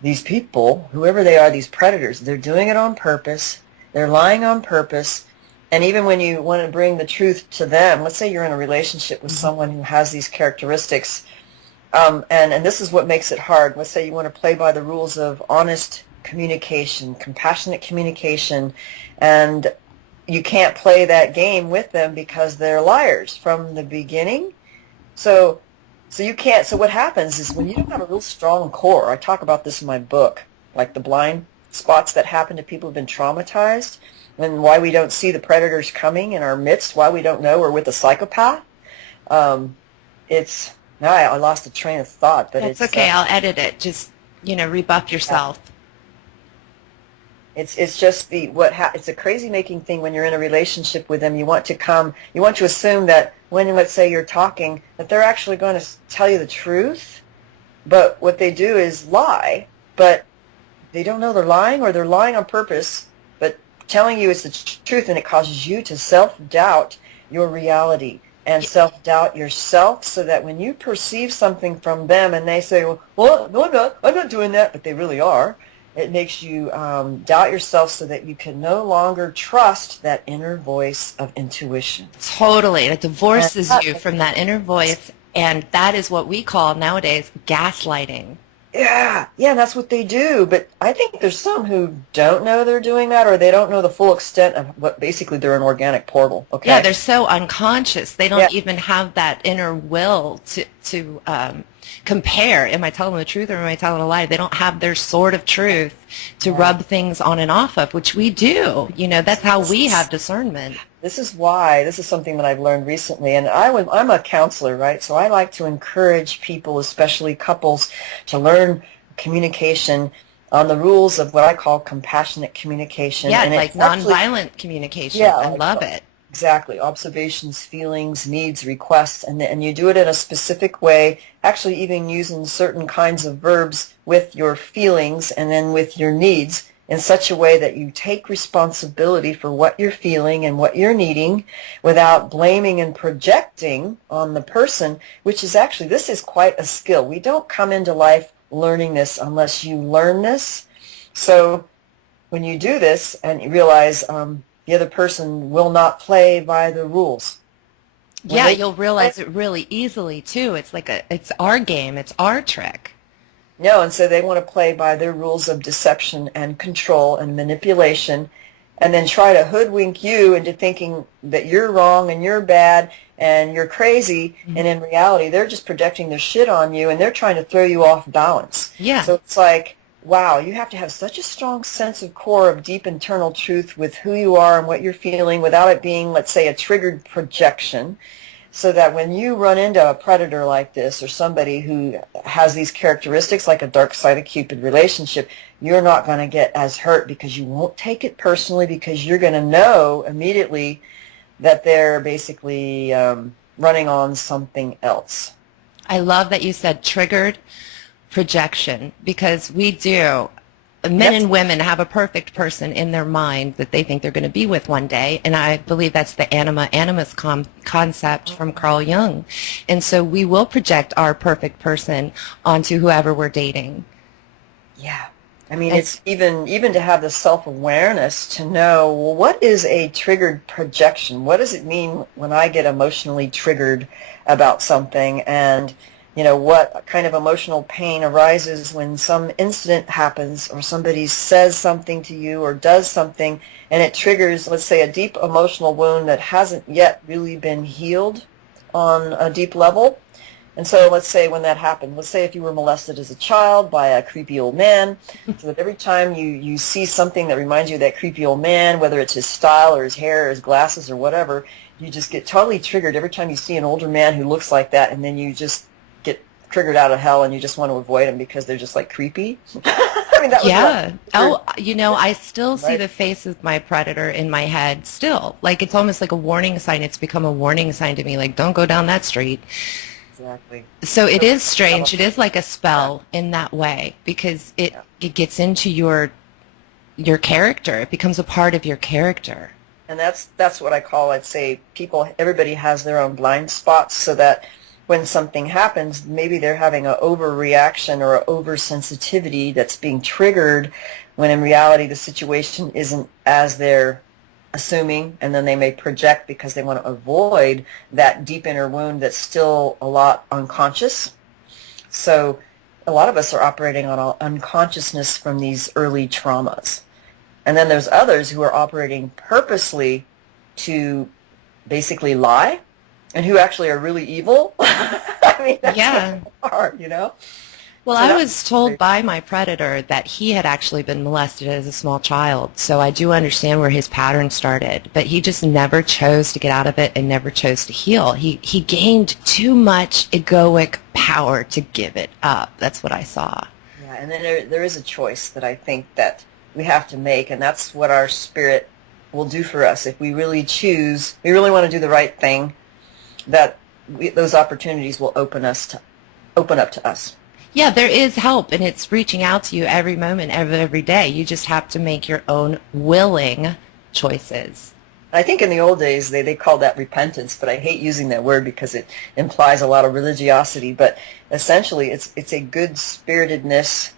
these people, whoever they are, these predators, they're doing it on purpose. They're lying on purpose. And even when you want to bring the truth to them, let's say you're in a relationship with someone who has these characteristics, and this is what makes it hard. Let's say you want to play by the rules of honest communication, compassionate communication, and you can't play that game with them because they're liars from the beginning. So you can't. So what happens is when you don't have a real strong core, I talk about this in my book, like the blind spots that happen to people who've been traumatized, and why we don't see the predators coming in our midst, why we don't know we're with a psychopath. I lost the train of thought, but it's okay. I'll edit it. Just rebuff yourself. It's just it's a crazy making thing when you're in a relationship with them. You want to assume that when, let's say, you're talking, that they're actually going to tell you the truth, but what they do is lie, but they don't know they're lying, or they're lying on purpose, but telling you it's the truth, and it causes you to self-doubt your reality and self-doubt yourself, so that when you perceive something from them and they say, well, no, I'm not doing that, but they really are, it makes you doubt yourself, so that you can no longer trust that inner voice of intuition. Totally. It divorces you from that inner voice, and that is what we call nowadays gaslighting. Yeah, that's what they do. But I think there's some who don't know they're doing that, or they don't know the full extent of what basically they're an organic portal. Okay. Yeah, they're so unconscious. They don't even have that inner will to compare. Am I telling the truth or am I telling a lie? They don't have their sword of truth to rub things on and off of, which we do. That's how we have discernment. This is something that I've learned recently, and I'm a counselor, right? So I like to encourage people, especially couples, to learn communication on the rules of what I call compassionate communication. Yeah, and like nonviolent communication. Yeah, I love it. Exactly. Observations, feelings, needs, requests, and you do it in a specific way, actually even using certain kinds of verbs with your feelings and then with your needs, in such a way that you take responsibility for what you're feeling and what you're needing without blaming and projecting on the person, which is actually, this is quite a skill. We don't come into life learning this unless you learn this. So when you do this and you realize the other person will not play by the rules. You'll realize it really easily, too. It's like it's our game. It's our trick. No, and so they want to play by their rules of deception and control and manipulation, and then try to hoodwink you into thinking that you're wrong and you're bad and you're crazy, and in reality they're just projecting their shit on you and they're trying to throw you off balance. Yeah. So it's like, wow, you have to have such a strong sense of core of deep internal truth with who you are and what you're feeling without it being, let's say, a triggered projection, so that when you run into a predator like this or somebody who has these characteristics like a Dark Side of Cupid relationship, you're not going to get as hurt because you won't take it personally, because you're going to know immediately that they're basically running on something else. I love that you said triggered projection, because we do. Men and women have a perfect person in their mind that they think they're going to be with one day, and I believe that's the animus concept from Carl Jung. And so we will project our perfect person onto whoever we're dating. Yeah. I mean, it's even to have the self-awareness to know, well, what is a triggered projection? What does it mean when I get emotionally triggered about something? And you know, what kind of emotional pain arises when some incident happens or somebody says something to you or does something and it triggers, let's say, a deep emotional wound that hasn't yet really been healed on a deep level. And so let's say when that happened, let's say if you were molested as a child by a creepy old man, so that every time you see something that reminds you of that creepy old man, whether it's his style or his hair or his glasses or whatever, you just get totally triggered every time you see an older man who looks like that, and then you just get triggered out of hell and you just want to avoid them because they're just like creepy. I mean, that was I still see the face of my predator in my head still. Like, it's almost like a warning sign. It's become a warning sign to me, like, don't go down that street. Exactly. So it is strange. It is like a spell in that way, because it gets into your character. It becomes a part of your character. And that's what I call, I'd say, everybody has their own blind spots, so that when something happens, maybe they're having an overreaction or an oversensitivity that's being triggered, when in reality the situation isn't as they're assuming, and then they may project because they want to avoid that deep inner wound that's still a lot unconscious. So a lot of us are operating on unconsciousness from these early traumas. And then there's others who are operating purposely to basically lie, and who actually are really evil. I mean, that's what they are, you know? Well, so I was told by my predator that he had actually been molested as a small child, so I do understand where his pattern started, but he just never chose to get out of it and never chose to heal. He gained too much egoic power to give it up. That's what I saw. Yeah, and then there is a choice that I think that we have to make, and that's what our spirit will do for us. If we really choose, we really want to do the right thing, that those opportunities will open up to us. Yeah, there is help, and it's reaching out to you every moment, every day. You just have to make your own willing choices. I think in the old days they called that repentance, but I hate using that word because it implies a lot of religiosity. But essentially, it's a good spiritedness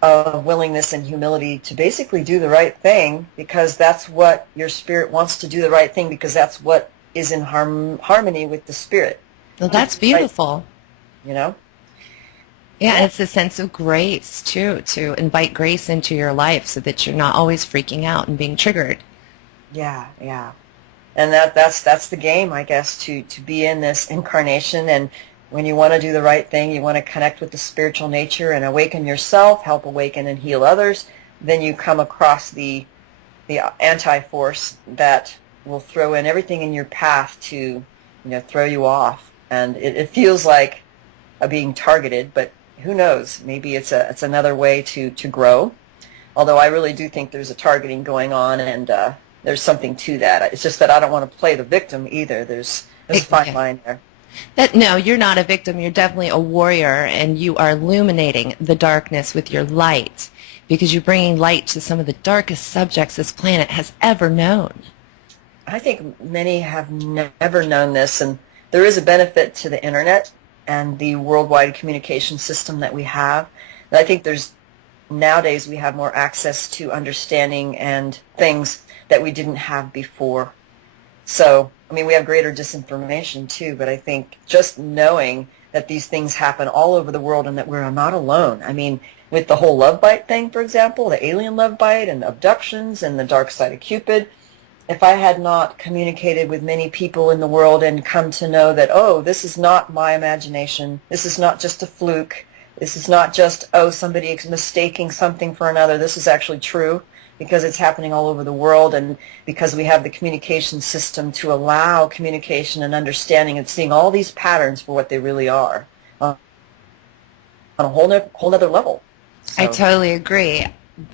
of willingness and humility to basically do the right thing, because that's what your spirit wants to do, the right thing, because that's what is in harmony with the spirit. Well, that's beautiful. You know? Yeah, it's a sense of grace, too, to invite grace into your life so that you're not always freaking out and being triggered. Yeah. And that's the game, I guess, to be in this incarnation. And when you want to do the right thing, you want to connect with the spiritual nature and awaken yourself, help awaken and heal others, then you come across the anti-force that will throw in everything in your path to, throw you off. And it feels like being targeted, but who knows? Maybe it's another way to grow. Although I really do think there's a targeting going on, and there's something to that. It's just that I don't want to play the victim either. There's a fine line there. No, you're not a victim. You're definitely a warrior, and you are illuminating the darkness with your light, because you're bringing light to some of the darkest subjects this planet has ever known. I think many have never known this, and there is a benefit to the Internet and the worldwide communication system that we have. And I think nowadays we have more access to understanding and things that we didn't have before. So, we have greater disinformation too, but I think just knowing that these things happen all over the world and that we're not alone. I mean, with the whole love bite thing, for example, the alien love bite and the abductions and the Dark Side of Cupid, if I had not communicated with many people in the world and come to know that, oh, this is not my imagination, this is not just a fluke, this is not just, oh, somebody is mistaking something for another, this is actually true because it's happening all over the world, and because we have the communication system to allow communication and understanding and seeing all these patterns for what they really are on a whole other level. So. I totally agree.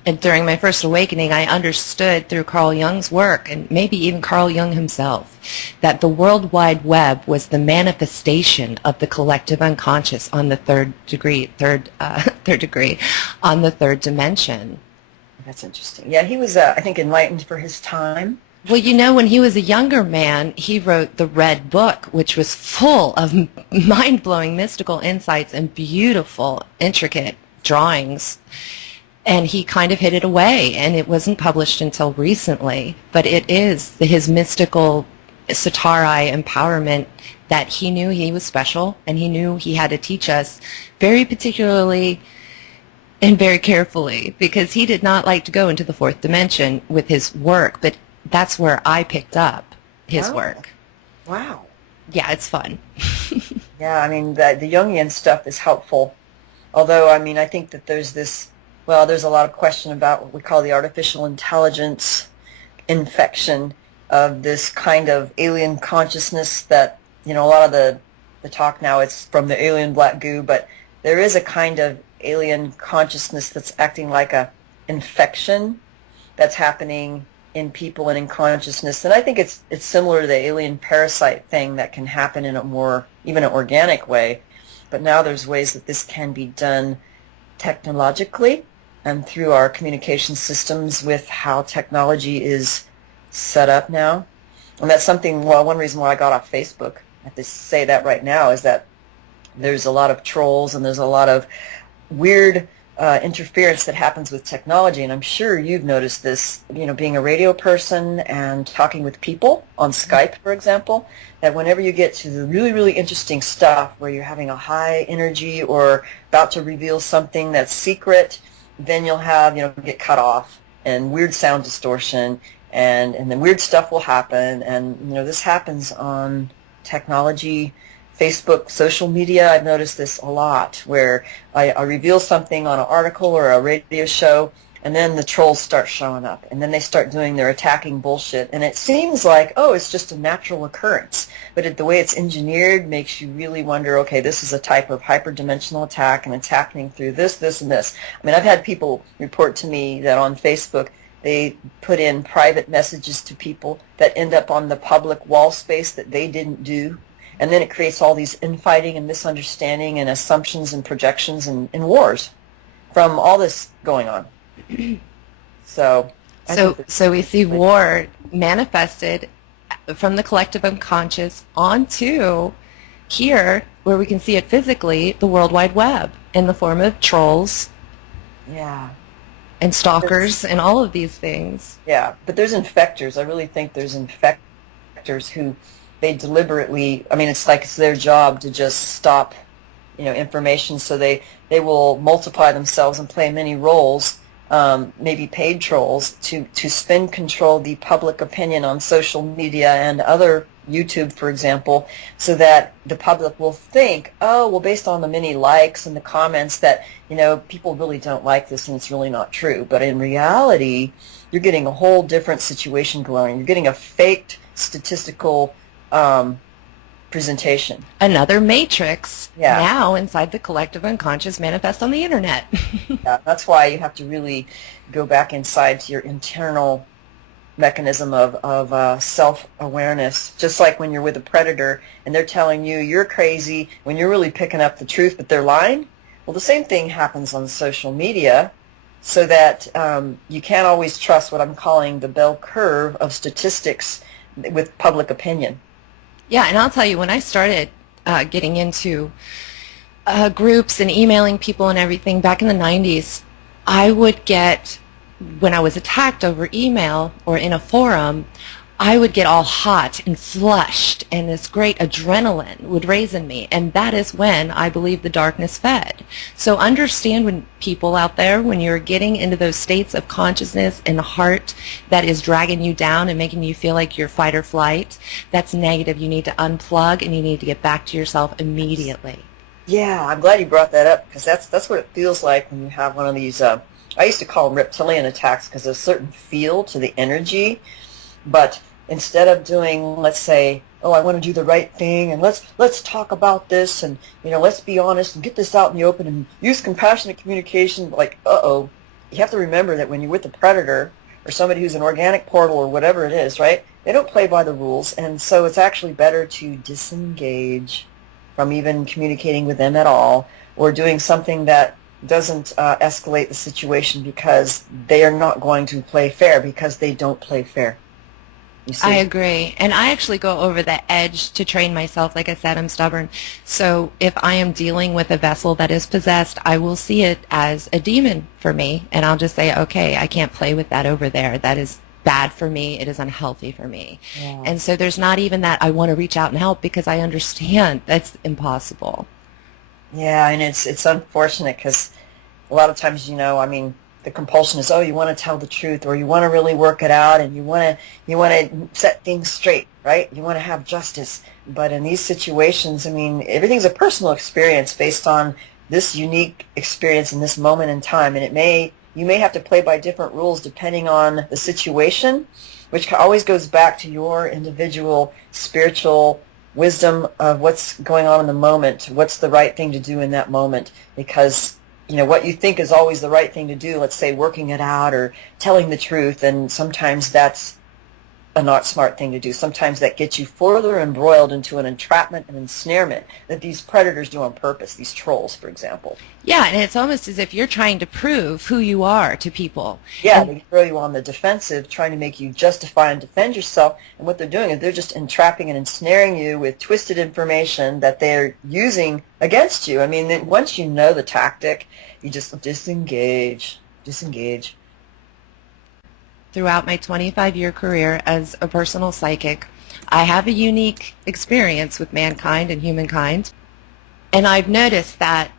And during my first awakening, I understood through Carl Jung's work, and maybe even Carl Jung himself, that the World Wide Web was the manifestation of the collective unconscious on the third degree, on the third dimension. That's interesting. Yeah, he was, I think, enlightened for his time. Well, you know, when he was a younger man, he wrote the Red Book, which was full of mind-blowing mystical insights and beautiful, intricate drawings. And he kind of hid it away, and it wasn't published until recently. But it is his mystical Satari empowerment that he knew he was special, and he knew he had to teach us very particularly and very carefully, because he did not like to go into the fourth dimension with his work, but that's where I picked up his work. Wow. Yeah, it's fun. Yeah, I mean, the Jungian stuff is helpful. Although, I mean, I think that there's a lot of question about what we call the artificial intelligence infection of this kind of alien consciousness that, you know, a lot of the talk now, it's from the alien black goo, but there is a kind of alien consciousness that's acting like a infection that's happening in people and in consciousness. And I think it's similar to the alien parasite thing that can happen in a more, even an organic way. But now there's ways that this can be done technologically and through our communication systems with how technology is set up now. And that's something, well, one reason why I got off Facebook, I have to say that right now, is that there's a lot of trolls and there's a lot of weird interference that happens with technology, and I'm sure you've noticed this, you know, being a radio person and talking with people on Skype, for example, that whenever you get to the really, really interesting stuff where you're having a high energy or about to reveal something that's secret, then you'll have, you know, get cut off and weird sound distortion, and then weird stuff will happen, and, you know, this happens on technology, Facebook, social media. I've noticed this a lot, where I reveal something on an article or a radio show, and then the trolls start showing up, and then they start doing their attacking bullshit, and it seems like, oh, it's just a natural occurrence, but the way it's engineered makes you really wonder, okay, this is a type of hyperdimensional attack, and it's happening through this, this, and this. I mean, I've had people report to me that on Facebook they put in private messages to people that end up on the public wall space that they didn't do. And then it creates all these infighting and misunderstanding and assumptions and projections and wars from all this going on. So we see war manifested from the collective unconscious onto here, where we can see it physically, the World Wide Web, in the form of trolls, and stalkers, and all of these things. Yeah, but there's infectors. I really think there's infectors who they deliberately, I mean, it's like it's their job to just stop, you know, information, so they will multiply themselves and play many roles, maybe paid trolls, to spin control the public opinion on social media and other YouTube, for example, so that the public will think, oh, well, based on the many likes and the comments that, you know, people really don't like this and it's really not true. But in reality, you're getting a whole different situation going. You're getting a faked statistical presentation. Another matrix now inside the collective unconscious manifest on the internet. Yeah, that's why you have to really go back inside to your internal mechanism of self-awareness. Just like when you're with a predator and they're telling you you're crazy when you're really picking up the truth, but they're lying. Well, the same thing happens on social media, so that you can't always trust what I'm calling the bell curve of statistics with public opinion. Yeah, and I'll tell you, when I started getting into groups and emailing people and everything back in the 90s, I would get, when I was attacked over email or in a forum, I would get all hot and flushed, and this great adrenaline would raise in me, and that is when I believe the darkness fed. So understand, when people out there, when you're getting into those states of consciousness and heart that is dragging you down and making you feel like you're fight or flight, that's negative. You need to unplug, and you need to get back to yourself immediately. Yeah, I'm glad you brought that up, because that's what it feels like when you have one of these, I used to call them reptilian attacks, because there's a certain feel to the energy, but instead of doing, let's say, oh, I want to do the right thing, and let's talk about this, and let's be honest and get this out in the open and use compassionate communication, like, you have to remember that when you're with a predator or somebody who's an organic portal or whatever it is, right, they don't play by the rules, and so it's actually better to disengage from even communicating with them at all, or doing something that doesn't escalate the situation, because they are not going to play fair, because they don't play fair. I agree. And I actually go over the edge to train myself. Like I said, I'm stubborn. So if I am dealing with a vessel that is possessed, I will see it as a demon for me, and I'll just say, okay, I can't play with that over there. That is bad for me. It is unhealthy for me. Yeah. And so there's not even that I want to reach out and help, because I understand that's impossible. Yeah, and it's unfortunate, because a lot of times, the compulsion is, you want to tell the truth, or you want to really work it out, and you want to set things straight, right? You want to have justice. But in these situations, everything's a personal experience based on this unique experience in this moment in time, and you may have to play by different rules depending on the situation, which always goes back to your individual spiritual wisdom of what's going on in the moment, what's the right thing to do in that moment, because what you think is always the right thing to do, let's say working it out or telling the truth, and sometimes that's a not smart thing to do. Sometimes that gets you further embroiled into an entrapment and ensnarement that these predators do on purpose, these trolls, for example. Yeah, and it's almost as if you're trying to prove who you are to people. Yeah, they throw you on the defensive, trying to make you justify and defend yourself, and what they're doing is they're just entrapping and ensnaring you with twisted information that they're using against you. Once you know the tactic, you just disengage. Throughout my 25-year career as a personal psychic, I have a unique experience with mankind and humankind, and I've noticed that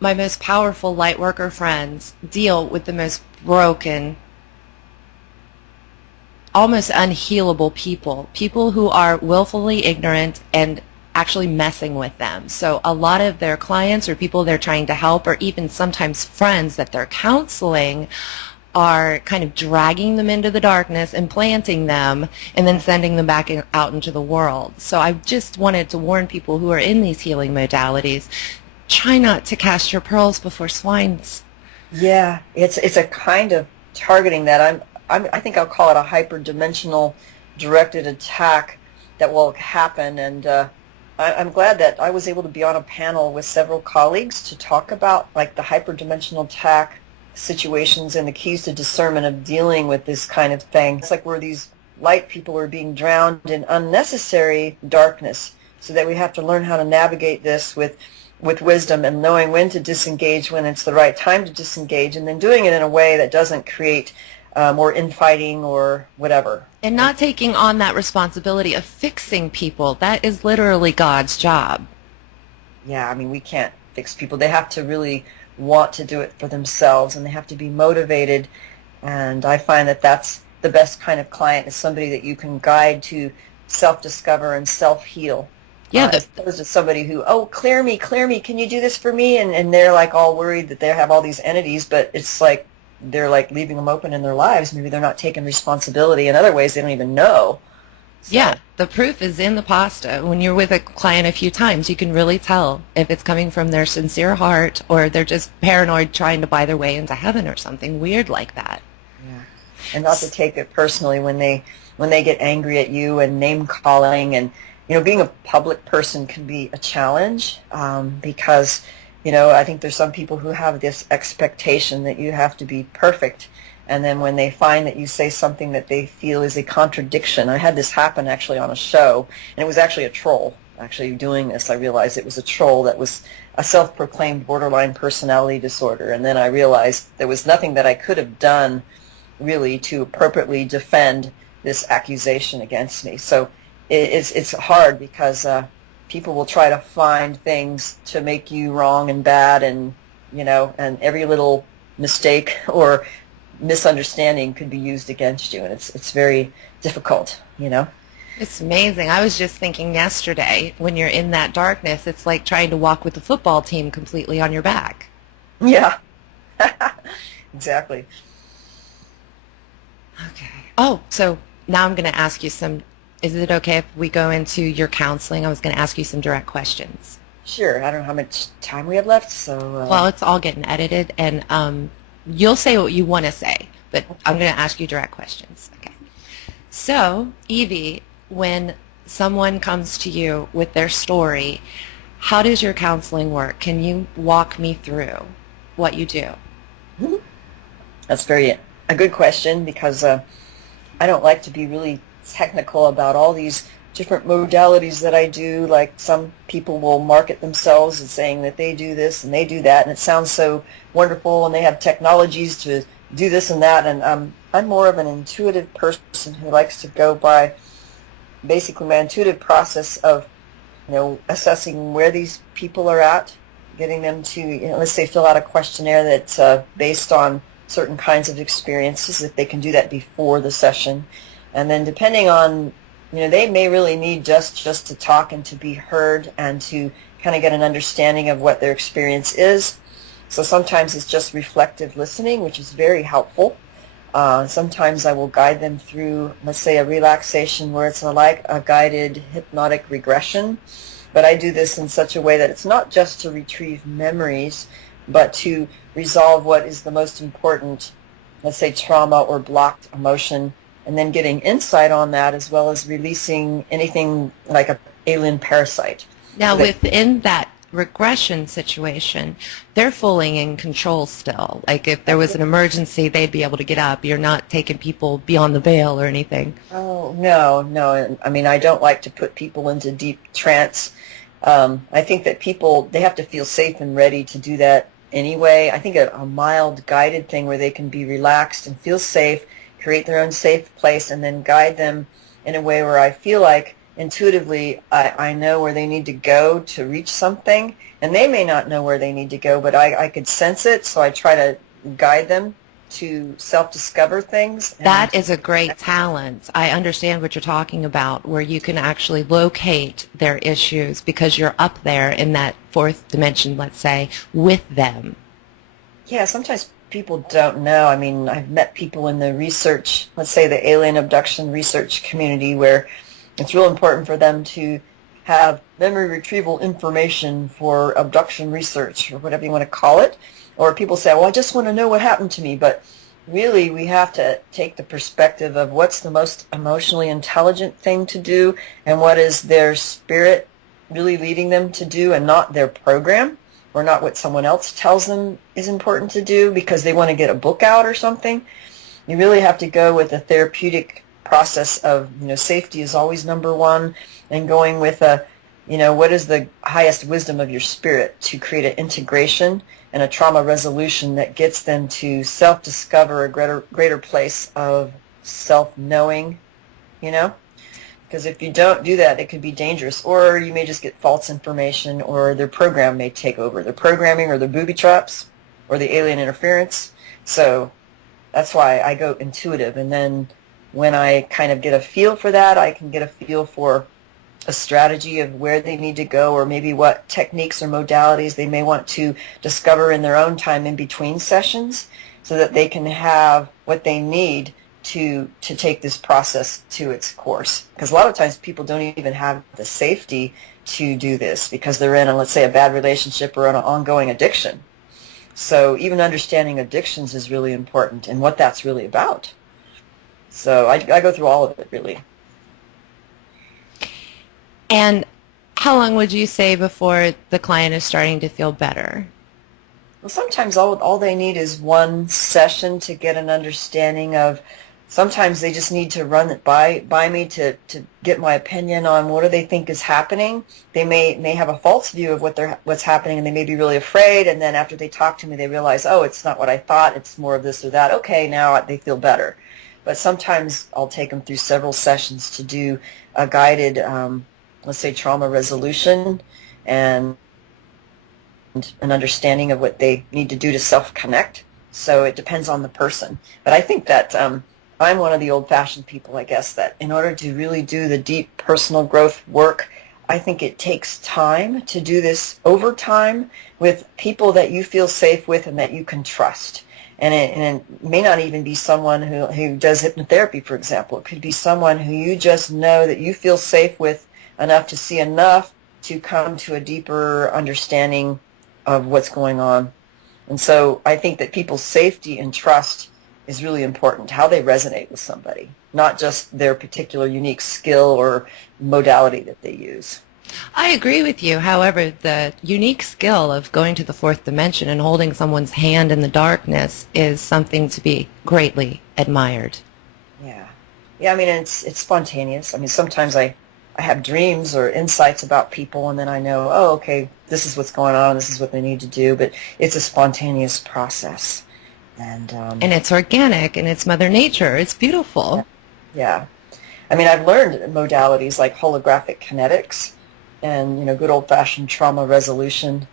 my most powerful light worker friends deal with the most broken, almost unhealable people who are willfully ignorant and actually messing with them. So a lot of their clients or people they're trying to help, or even sometimes friends that they're counseling, are kind of dragging them into the darkness and planting them and then sending them back out into the world. So I just wanted to warn people who are in these healing modalities, try not to cast your pearls before swines. Yeah, it's a kind of targeting that I think I'll call it a hyperdimensional directed attack that will happen, and I'm glad that I was able to be on a panel with several colleagues to talk about like the hyperdimensional attack situations and the keys to discernment of dealing with this kind of thing. It's like where these light people are being drowned in unnecessary darkness, so that we have to learn how to navigate this with wisdom and knowing when to disengage, when it's the right time to disengage, and then doing it in a way that doesn't create more infighting or whatever. And not taking on that responsibility of fixing people. That is literally God's job. Yeah, we can't fix people. They have to really want to do it for themselves, and they have to be motivated, and I find that that's the best kind of client, is somebody that you can guide to self-discover and self-heal. Yeah, as opposed to somebody who, clear me, can you do this for me? And they're like all worried that they have all these entities, but it's like they're like leaving them open in their lives. Maybe they're not taking responsibility. In other ways, they don't even know. So. Yeah, the proof is in the pasta. When you're with a client a few times, you can really tell if it's coming from their sincere heart or they're just paranoid trying to buy their way into heaven or something weird like that. Yeah, and not to take it personally when they get angry at you and name calling, and being a public person can be a challenge because I think there's some people who have this expectation that you have to be perfect. And then when they find that you say something that they feel is a contradiction, I had this happen actually on a show, and it was actually a troll actually doing this. I realized it was a troll that was a self-proclaimed borderline personality disorder, and then I realized there was nothing that I could have done really to appropriately defend this accusation against me. So it's hard because people will try to find things to make you wrong and bad, and and every little mistake or misunderstanding could be used against you, and it's very difficult. It's amazing. I was just thinking yesterday, when you're in that darkness, it's like trying to walk with the football team completely on your back. Yeah. Exactly. Okay. Oh, so now I'm going to ask you is it okay if we go into your counseling? I was going to ask you some direct questions. Sure. I don't know how much time we have left, so... Well, it's all getting edited, and you'll say what you want to say, but I'm going to ask you direct questions. Okay. So, Evie, when someone comes to you with their story, how does your counseling work? Can you walk me through what you do? That's a good question, because I don't like to be really technical about all these different modalities that I do. Like, some people will market themselves as saying that they do this and they do that, and it sounds so wonderful, and they have technologies to do this and that, and I'm more of an intuitive person who likes to go by basically my intuitive process of assessing where these people are at, getting them to let's say fill out a questionnaire that's based on certain kinds of experiences, if they can do that before the session. And then depending on they may really need just to talk and to be heard and to kind of get an understanding of what their experience is. So sometimes it's just reflective listening, which is very helpful. Sometimes I will guide them through, let's say, a relaxation where it's like a guided hypnotic regression. But I do this in such a way that it's not just to retrieve memories, but to resolve what is the most important, let's say, trauma or blocked emotion, and then getting insight on that, as well as releasing anything like an alien parasite. Now, within that regression situation, they're fully in control still. Like, if there was an emergency, they'd be able to get up. You're not taking people beyond the veil or anything. Oh, no. I mean, I don't like to put people into deep trance. I think that they have to feel safe and ready to do that anyway. I think a mild guided thing where they can be relaxed and feel safe, create their own safe place, and then guide them in a way where I feel like intuitively I know where they need to go to reach something, and they may not know where they need to go, but I could sense it, so I try to guide them to self-discover things. That is a great talent. I understand what you're talking about, where you can actually locate their issues because you're up there in that fourth dimension, let's say, with them. Yeah, sometimes people don't know. I mean, I've met people in the research, let's say the alien abduction research community, where it's real important for them to have memory retrieval information for abduction research, or whatever you want to call it. Or people say, well, I just want to know what happened to me. But really, we have to take the perspective of what's the most emotionally intelligent thing to do, and what is their spirit really leading them to do, and not their program, or not what someone else tells them is important to do because they want to get a book out or something. You really have to go with a therapeutic process of, safety is always number one, and going with what is the highest wisdom of your spirit to create an integration and a trauma resolution that gets them to self-discover a greater place of self-knowing, Because if you don't do that, it could be dangerous, or you may just get false information, or their program may take over, their programming or their booby traps or the alien interference. So that's why I go intuitive, and then when I kind of get a feel for that, I can get a feel for a strategy of where they need to go, or maybe what techniques or modalities they may want to discover in their own time in between sessions, so that they can have what they need to take this process to its course. Because a lot of times people don't even have the safety to do this because they're in, let's say, a bad relationship or an ongoing addiction. So even understanding addictions is really important, and what that's really about. So I go through all of it, really. And how long would you say before the client is starting to feel better? Well, sometimes all they need is one session to get an understanding of. Sometimes they just need to run it by me to get my opinion on what do they think is happening. They may have a false view of what's happening, and they may be really afraid, and then after they talk to me they realize, oh, it's not what I thought, it's more of this or that. Okay, now they feel better. but sometimes I'll take them through several sessions to do a guided, let's say, trauma resolution and an understanding of what they need to do to self-connect. So it depends on the person. But I think that I'm one of the old-fashioned people, I guess, that in order to really do the deep personal growth work, I think it takes time to do this over time with people that you feel safe with and that you can trust. And it may not even be someone who does hypnotherapy, for example. It could be someone who you just know that you feel safe with enough to see enough to come to a deeper understanding of what's going on. And so I think that people's safety and trust is really important, how they resonate with somebody, not just their particular unique skill or modality that they use. I agree with you. However, the unique skill of going to the fourth dimension and holding someone's hand in the darkness is something to be greatly admired. Yeah. Yeah, I mean, it's spontaneous. I mean, sometimes I have dreams or insights about people, and then I know, oh, okay, this is what's going on, this is what they need to do, but it's a spontaneous process. And it's organic, and it's Mother Nature. It's beautiful. Yeah. I mean, I've learned modalities like holographic kinetics and, you know, good old-fashioned trauma resolution.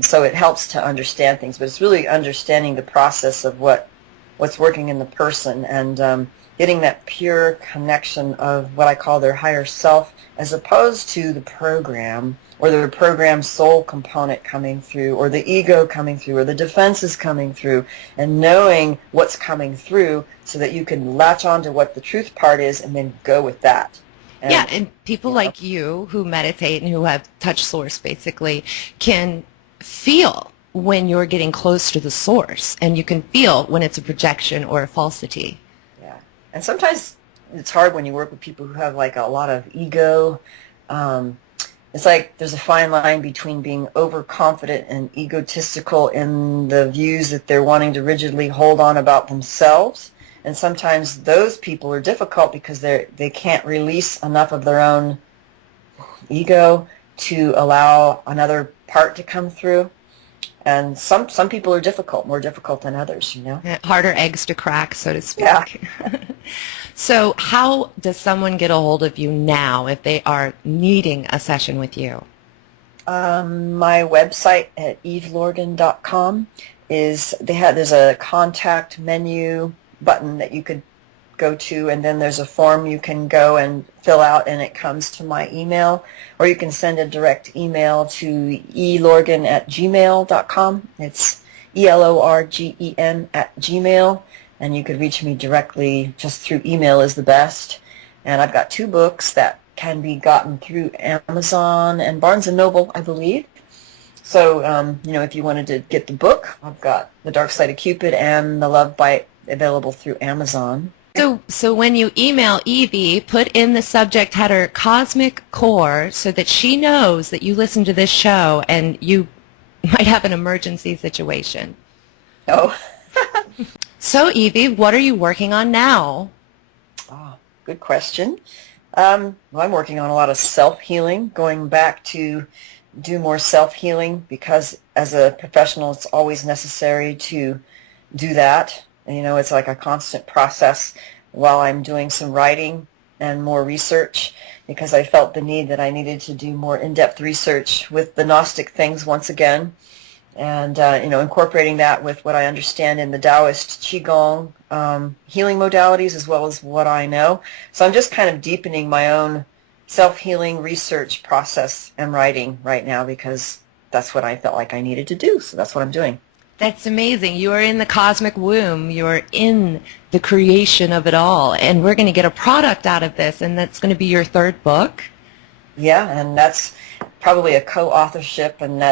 So it helps to understand things, but it's really understanding the process of what's working in the person and getting that pure connection of what I call their higher self as opposed to the program or the program soul component coming through or the ego coming through or the defenses coming through, and knowing what's coming through so that you can latch on to what the truth part is and then go with that. And people like you who meditate and who have touch source basically can feel when you're getting close to the source, and you can feel when it's a projection or a falsity. Yeah. And sometimes it's hard when you work with people who have like a lot of ego. It's like there's a fine line between being overconfident and egotistical in the views that they're wanting to rigidly hold on about themselves. And sometimes those people are difficult because they can't release enough of their own ego to allow another part to come through. And some people are difficult, more difficult than others, you know. Harder eggs to crack, so to speak. Yeah. So how does someone get a hold of you now if they are needing a session with you? My website at evelorgen.com there's a contact menu button that you could go to, and then there's a form you can go and fill out, and it comes to my email, or you can send a direct email to elorgen@gmail.com. It's ELORGEN @gmail, and you could reach me directly just through email is the best. And I've got 2 books that can be gotten through Amazon and Barnes & Noble, I believe. So, you know, if you wanted to get the book, I've got The Dark Side of Cupid and The Love Bite available through Amazon. So when you email Evie, put in the subject header Cosmic Core so that she knows that you listen to this show and you might have an emergency situation. Oh. So, Evie, what are you working on now? Oh, good question. Well, I'm working on a lot of self-healing, going back to do more self-healing because as a professional it's always necessary to do that. And, you know, it's like a constant process while I'm doing some writing and more research because I felt the need that I needed to do more in-depth research with the Gnostic things once again. And, you know, incorporating that with what I understand in the Taoist Qigong healing modalities as well as what I know. So I'm just kind of deepening my own self-healing research process and writing right now because that's what I felt like I needed to do. So that's what I'm doing. That's amazing. You are in the cosmic womb. You are in the creation of it all. And we're going to get a product out of this, and that's going to be your 3rd book. Yeah, and that's probably a co-authorship, and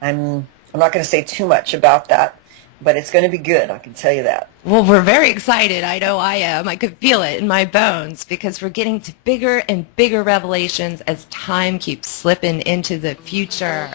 I'm not going to say too much about that, but it's going to be good, I can tell you that. Well, we're very excited. I know I am. I could feel it in my bones because we're getting to bigger and bigger revelations as time keeps slipping into the future.